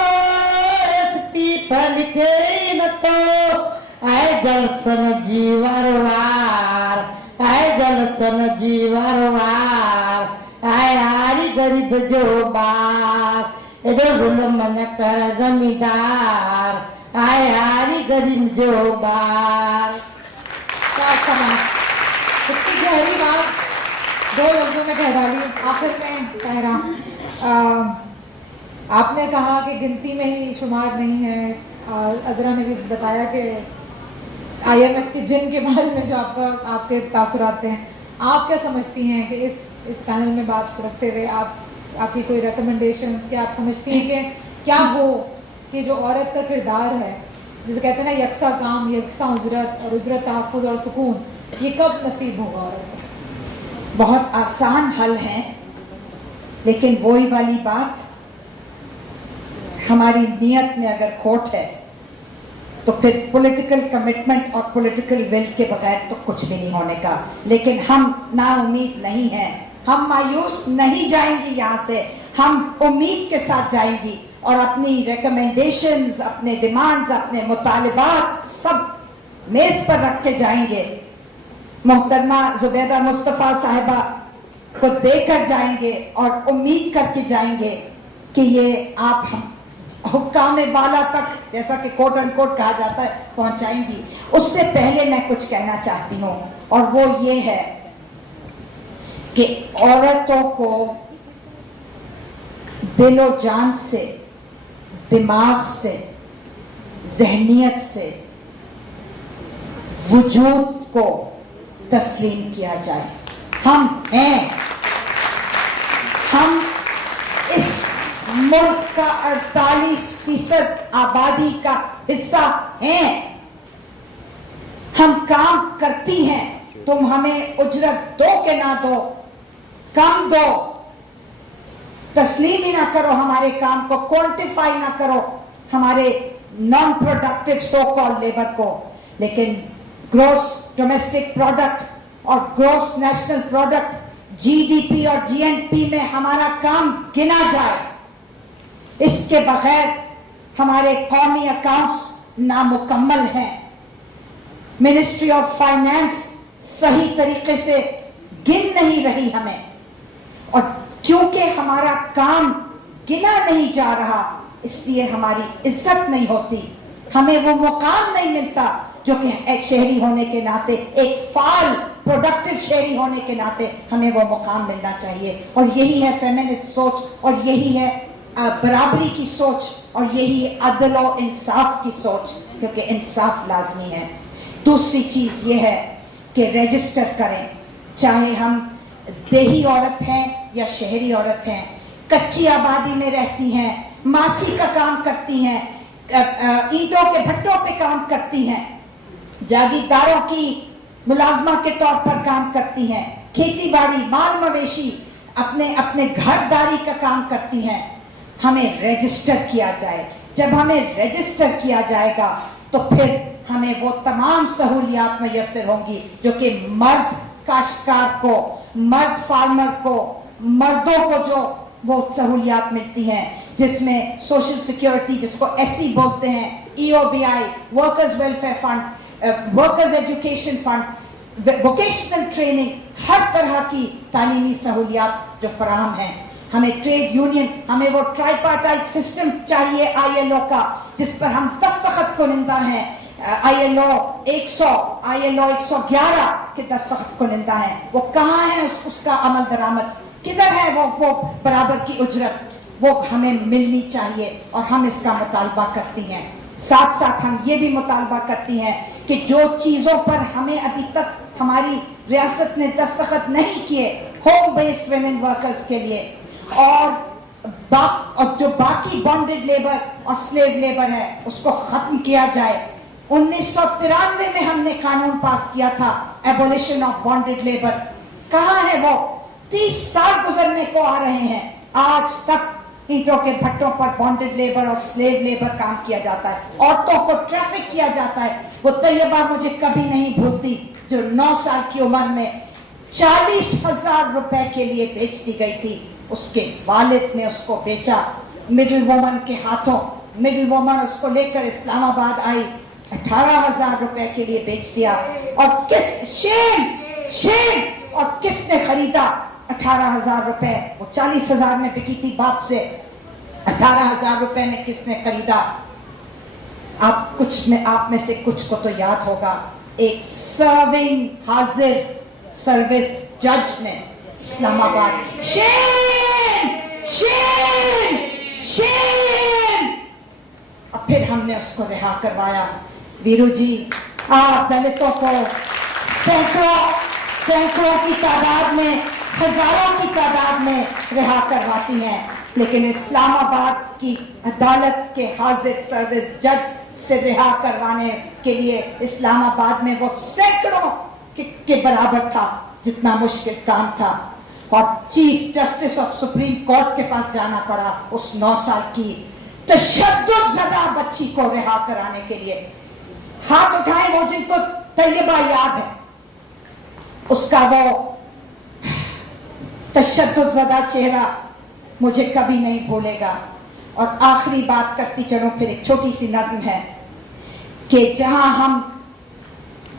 पीपल के न तो आए जलसन जीवरवार आए जलसन जीवरवार आए हारी गरीब जो बार एडो मन कर जमींदार आए हारी गरीब जो बार। क्या कमाल, इतनी गहरी बात 2 लफ्जों में कह डाली। आखिर में कह रहा आपने कहा कि गिनती में ही शुमार नहीं है। अजरा ने भी बताया कि IMF के जिन के बारे में जो आपके तासुरात हैं, आप क्या समझती हैं कि इस पैनल में बात रखते हुए आपकी कोई रिकमेंडेशन, क्या आप समझती हैं कि क्या हो कि जो औरत का किरदार है, जिसे कहते हैं ना यकसा काम यकसा उजरत और उजरत तहफ़्फ़ुज़ और सुकून, ये कब नसीब होगा औरत को? बहुत आसान हल है, लेकिन वही वाली बात, हमारी नीयत में अगर खोट है तो फिर पॉलिटिकल कमिटमेंट और पॉलिटिकल विल के बगैर तो कुछ भी नहीं होने का। लेकिन हम नाउम्मीद नहीं हैं, हम मायूस नहीं जाएंगी यहाँ से, हम उम्मीद के साथ जाएंगी और अपनी रिकमेंडेशंस, अपने डिमांड्स, अपने मुतालिबात सब मेज पर रख के जाएंगे। मोहतरमा जुबैदा मुस्तफ़ा साहिबा को देकर जाएंगे और उम्मीद करके जाएंगे कि ये आप हम हुक्काम बाला तक, जैसा कि कोट एंड कोट कहा जाता है, पहुंचाएंगी। उससे पहले मैं कुछ कहना चाहती हूँ और वो ये है कि औरतों को दिलो जान से, दिमाग से, जहनियत से वजूद को तस्लीम किया जाए। हम हैं, हम इस मुल्क का 48% आबादी का हिस्सा हैं, हम काम करती हैं। तुम हमें उजरत दो के ना दो, कम दो, तस्लीम ही ना करो हमारे काम को, क्वांटिफाई ना करो हमारे नॉन प्रोडक्टिव सो कॉल लेबर को, लेकिन ग्रोस डोमेस्टिक प्रोडक्ट और ग्रोस नेशनल प्रोडक्ट, GDP और GNP में हमारा काम गिना जाए। इसके बगैर हमारे कौमी अकाउंट्स नामुकम्मल हैं। मिनिस्ट्री ऑफ फाइनेंस सही तरीके से गिन नहीं रही हमें, और क्योंकि हमारा काम गिना नहीं जा रहा, इसलिए हमारी इज्जत नहीं होती, हमें वो मुकाम नहीं मिलता जो कि एक शहरी होने के नाते, एक फाल प्रोडक्टिव शहरी होने के नाते हमें वो मुकाम मिलना चाहिए। और यही है फेमिनिस्ट सोच, और यही है बराबरी की सोच, और यही अदल और इंसाफ की सोच, क्योंकि इंसाफ लाजमी है। दूसरी चीज़ ये है कि रजिस्टर करें, चाहे हम देही औरत हैं या शहरी औरत हैं, कच्ची आबादी में रहती हैं, मासी का काम करती हैं, ईंटों के भट्टों पे काम करती हैं, जागीरदारों की मुलाजमा के तौर पर काम करती हैं, खेती बाड़ी, माल मवेशी, अपने घरदारी का काम करती हैं। हमें रजिस्टर किया जाए। जब हमें रजिस्टर किया जाएगा तो फिर हमें वो तमाम सहूलियात मैसर होंगी जो कि मर्द काश्तकार को, मर्द फार्मर को, मर्दों को जो वो सहूलियात मिलती हैं, जिसमें सोशल सिक्योरिटी, जिसको SC बोलते हैं, EOBI, workers welfare fund, workers education fund, vocational training, हर तरह की तालीमी सहूलियात जो फराहम हैं। हमें ट्रेड यूनियन, हमें वो ट्राइपार्टाइट सिस्टम चाहिए ILO का, जिस पर हम दस्तखत कुनिंदा हैं। ILO 100, ILO 111 के दस्तखत कुनिंदा हैं। वो कहाँ है, उसका अमल दरामद किधर है? वो बराबर की उजरत वो हमें मिलनी चाहिए, और हम इसका मुतालबा करती हैं। साथ साथ हम ये भी मुतालबा करती हैं कि जो चीज़ों पर हमें अभी तक हमारी रियासत ने दस्तखत नहीं किए, होम बेस्ड वेमेन वर्कर्स के लिए, और जो बाकी बॉन्डेड लेबर और स्लेव लेबर है, उसको ख़त्म किया जाए। 1993 में हमने कानून पास किया था, एबोलिशन ऑफ बॉन्डेड लेबर। कहाँ है वो? 30 साल गुजरने को आ रहे हैं, आज तक ईंटों के भट्टों पर बॉन्डेड लेबर और स्लेव लेबर काम किया जाता है, औरतों को ट्रैफिक किया जाता है। वो तैयबा मुझे कभी नहीं भूलती जो 9 साल की उम्र में 40,000 रुपए के लिए बेच दी गई थी। उसके वालिद ने उसको बेचा मिडिल वुमन के हाथों। मिडिल वुमन उसको लेकर इस्लामाबाद आई, 18,000 रुपए के लिए बेच दिया। और शेम और किसने खरीदा 18,000 रुपए? वो 40,000 में बिकी थी बाप से, 18,000 रुपए में किसने खरीदा? आप में से कुछ को तो याद होगा, एक सर्विंग हाजिर सर्विस जज ने इस्लामाबाद। शेम। और फिर हमने उसको रिहा करवाया। वीरू जी, आप दलितों को सैकड़ों की तादाद में, हजारों की तादाद में रिहा करवाती हैं, लेकिन इस्लामाबाद की अदालत के हाजिर सर्विस जज से रिहा करवाने के लिए इस्लामाबाद में वो सैकड़ों के बराबर था, जितना मुश्किल काम था। और chief justice of supreme court के पास जाना पड़ा उस 9 साल की तशद्दुदज़दा बच्ची को रिहा कराने के लिए। हाथ उठाएं वो जिनको तैयबा याद है, उसका वो तशद्दुदज़दा चेहरा मुझे कभी नहीं भूलेगा। और आखिरी बात करती चलो, फिर एक छोटी सी नज्म है कि जहां हम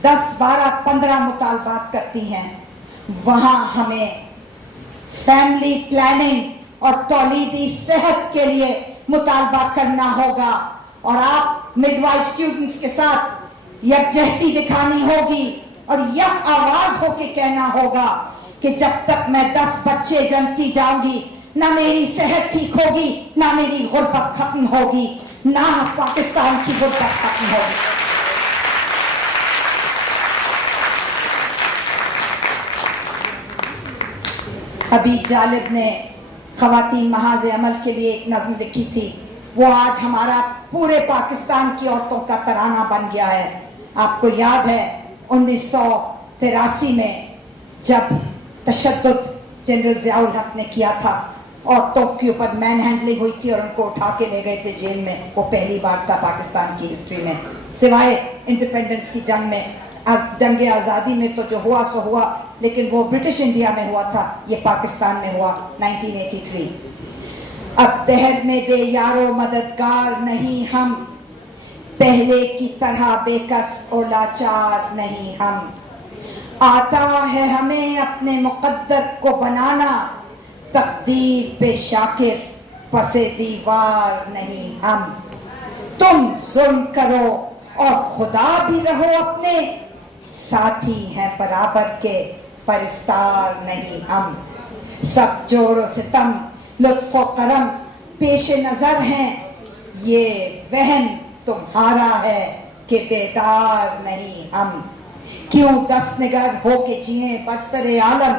10, 12, 15 मुतालबात करती हैं, वहां हमें फैमिली प्लानिंग और तौलीदी सेहत के लिए मुतालबा करना होगा। और आप मिडवाइफ स्टूडेंट्स के साथ यकजहती दिखानी होगी और यक आवाज होके कहना होगा कि जब तक मैं 10 बच्चे जनती जाऊंगी, ना मेरी सेहत ठीक होगी, ना मेरी गुर्बत खत्म होगी, ना पाकिस्तान की गुर्बत खत्म होगी। हबीब जालिब ने ख़वातीन महाज़ अमल के लिए एक नज़्म लिखी थी, वो आज हमारा पूरे पाकिस्तान की औरतों का तराना बन गया है। आपको याद है 1983 में जब तशद्दुद जनरल ज़ियाउल हक ने किया था, औरतों के ऊपर मैन हैंडलिंग हुई थी और उनको उठा के ले गए थे जेल में। वो पहली बार था पाकिस्तान की हिस्ट्री में, सिवाय इंडिपेंडेंस की जंग में। जंग आज़ादी में तो जो हुआ सो हुआ, लेकिन वो ब्रिटिश इंडिया में हुआ था, ये पाकिस्तान में हुआ 1983। अब दहर में दे यारो मददगार नहीं हम, पहले की तरह बेकस और लाचार नहीं हम। आता है हमें अपने मुक़द्दर को बनाना, तकदीर पे शाकिर पसे दीवार नहीं हम। तुम जुल्म करो और खुदा भी रहो अपने, साथी हैं बराबर के परिस्तार नहीं हम। सब जोरो सितम लुत्फ़ करम पेश नजर हैं, ये वहम तुम्हारा है कि बेदार नहीं हम। क्यों 10 निगर हो के जिए बरसरे आलम,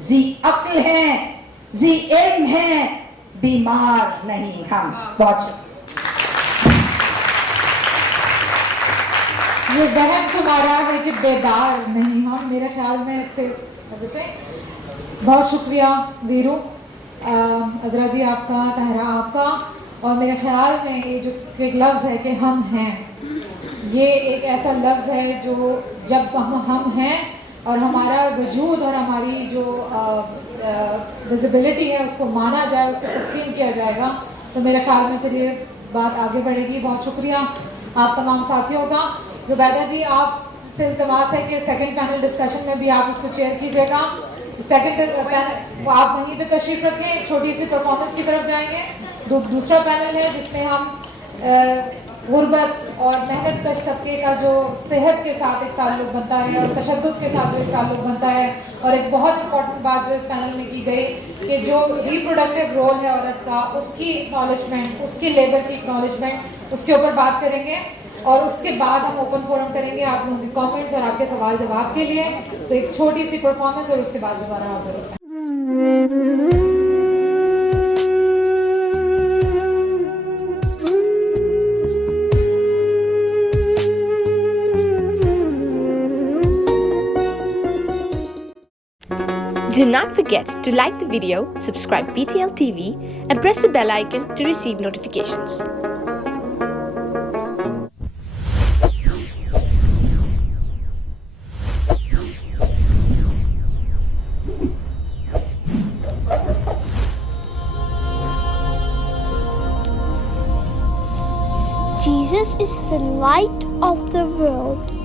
जी अक्ल हैं जी इल्म हैं, बीमार नहीं हम। बहुत ये वहम तुम्हारा है कि बेदार नहीं हम, मेरे ख्याल में इससे बहुत शुक्रिया वीरू, अजरा जी आपका, तहरा आपका। और मेरे ख्याल में ये जो एक लफ्ज़ है कि हम हैं, ये एक ऐसा लफ्ज़ है जो जब हम हैं और हमारा वजूद और हमारी जो विजिबिलिटी है उसको माना जाए, उसको तस्लीम किया जाएगा, तो मेरे ख्याल में फिर ये बात आगे बढ़ेगी। बहुत शुक्रिया आप तमाम साथियों का। जुबैदा जी, आप से इल्तमास है कि सेकंड पैनल डिस्कशन में भी आप उसको चेयर कीजिएगा। सेकंड पैनल आप वहीं पे तशरीफ रखें, एक छोटी सी परफॉर्मेंस की तरफ जाएंगे। दूसरा पैनल है जिसमें हम गुर्बत और मेहनत कश तबके का जो सेहत के साथ एक ताल्लुक बनता है और तशद्दुद के साथ जो एक ताल्लुक बनता है, और एक बहुत इंपॉर्टेंट बात जो इस पैनल में की गई कि जो रिप्रोडक्टिव रोल है औरत का, उसकी एक्नॉलेजमेंट, उसकी लेबर की एक्नॉलेजमेंट, उसके ऊपर बात करेंगे। और उसके बाद हम ओपन फोरम करेंगे आप लोगों के कमेंट्स और आपके सवाल जवाब के लिए। तो एक छोटी सी परफॉर्मेंस और उसके बाद दोबारा हाजिर होता है। Do not forget to like the video, subscribe BTL TV, and press the bell icon to receive notifications. Jesus is the light of the world.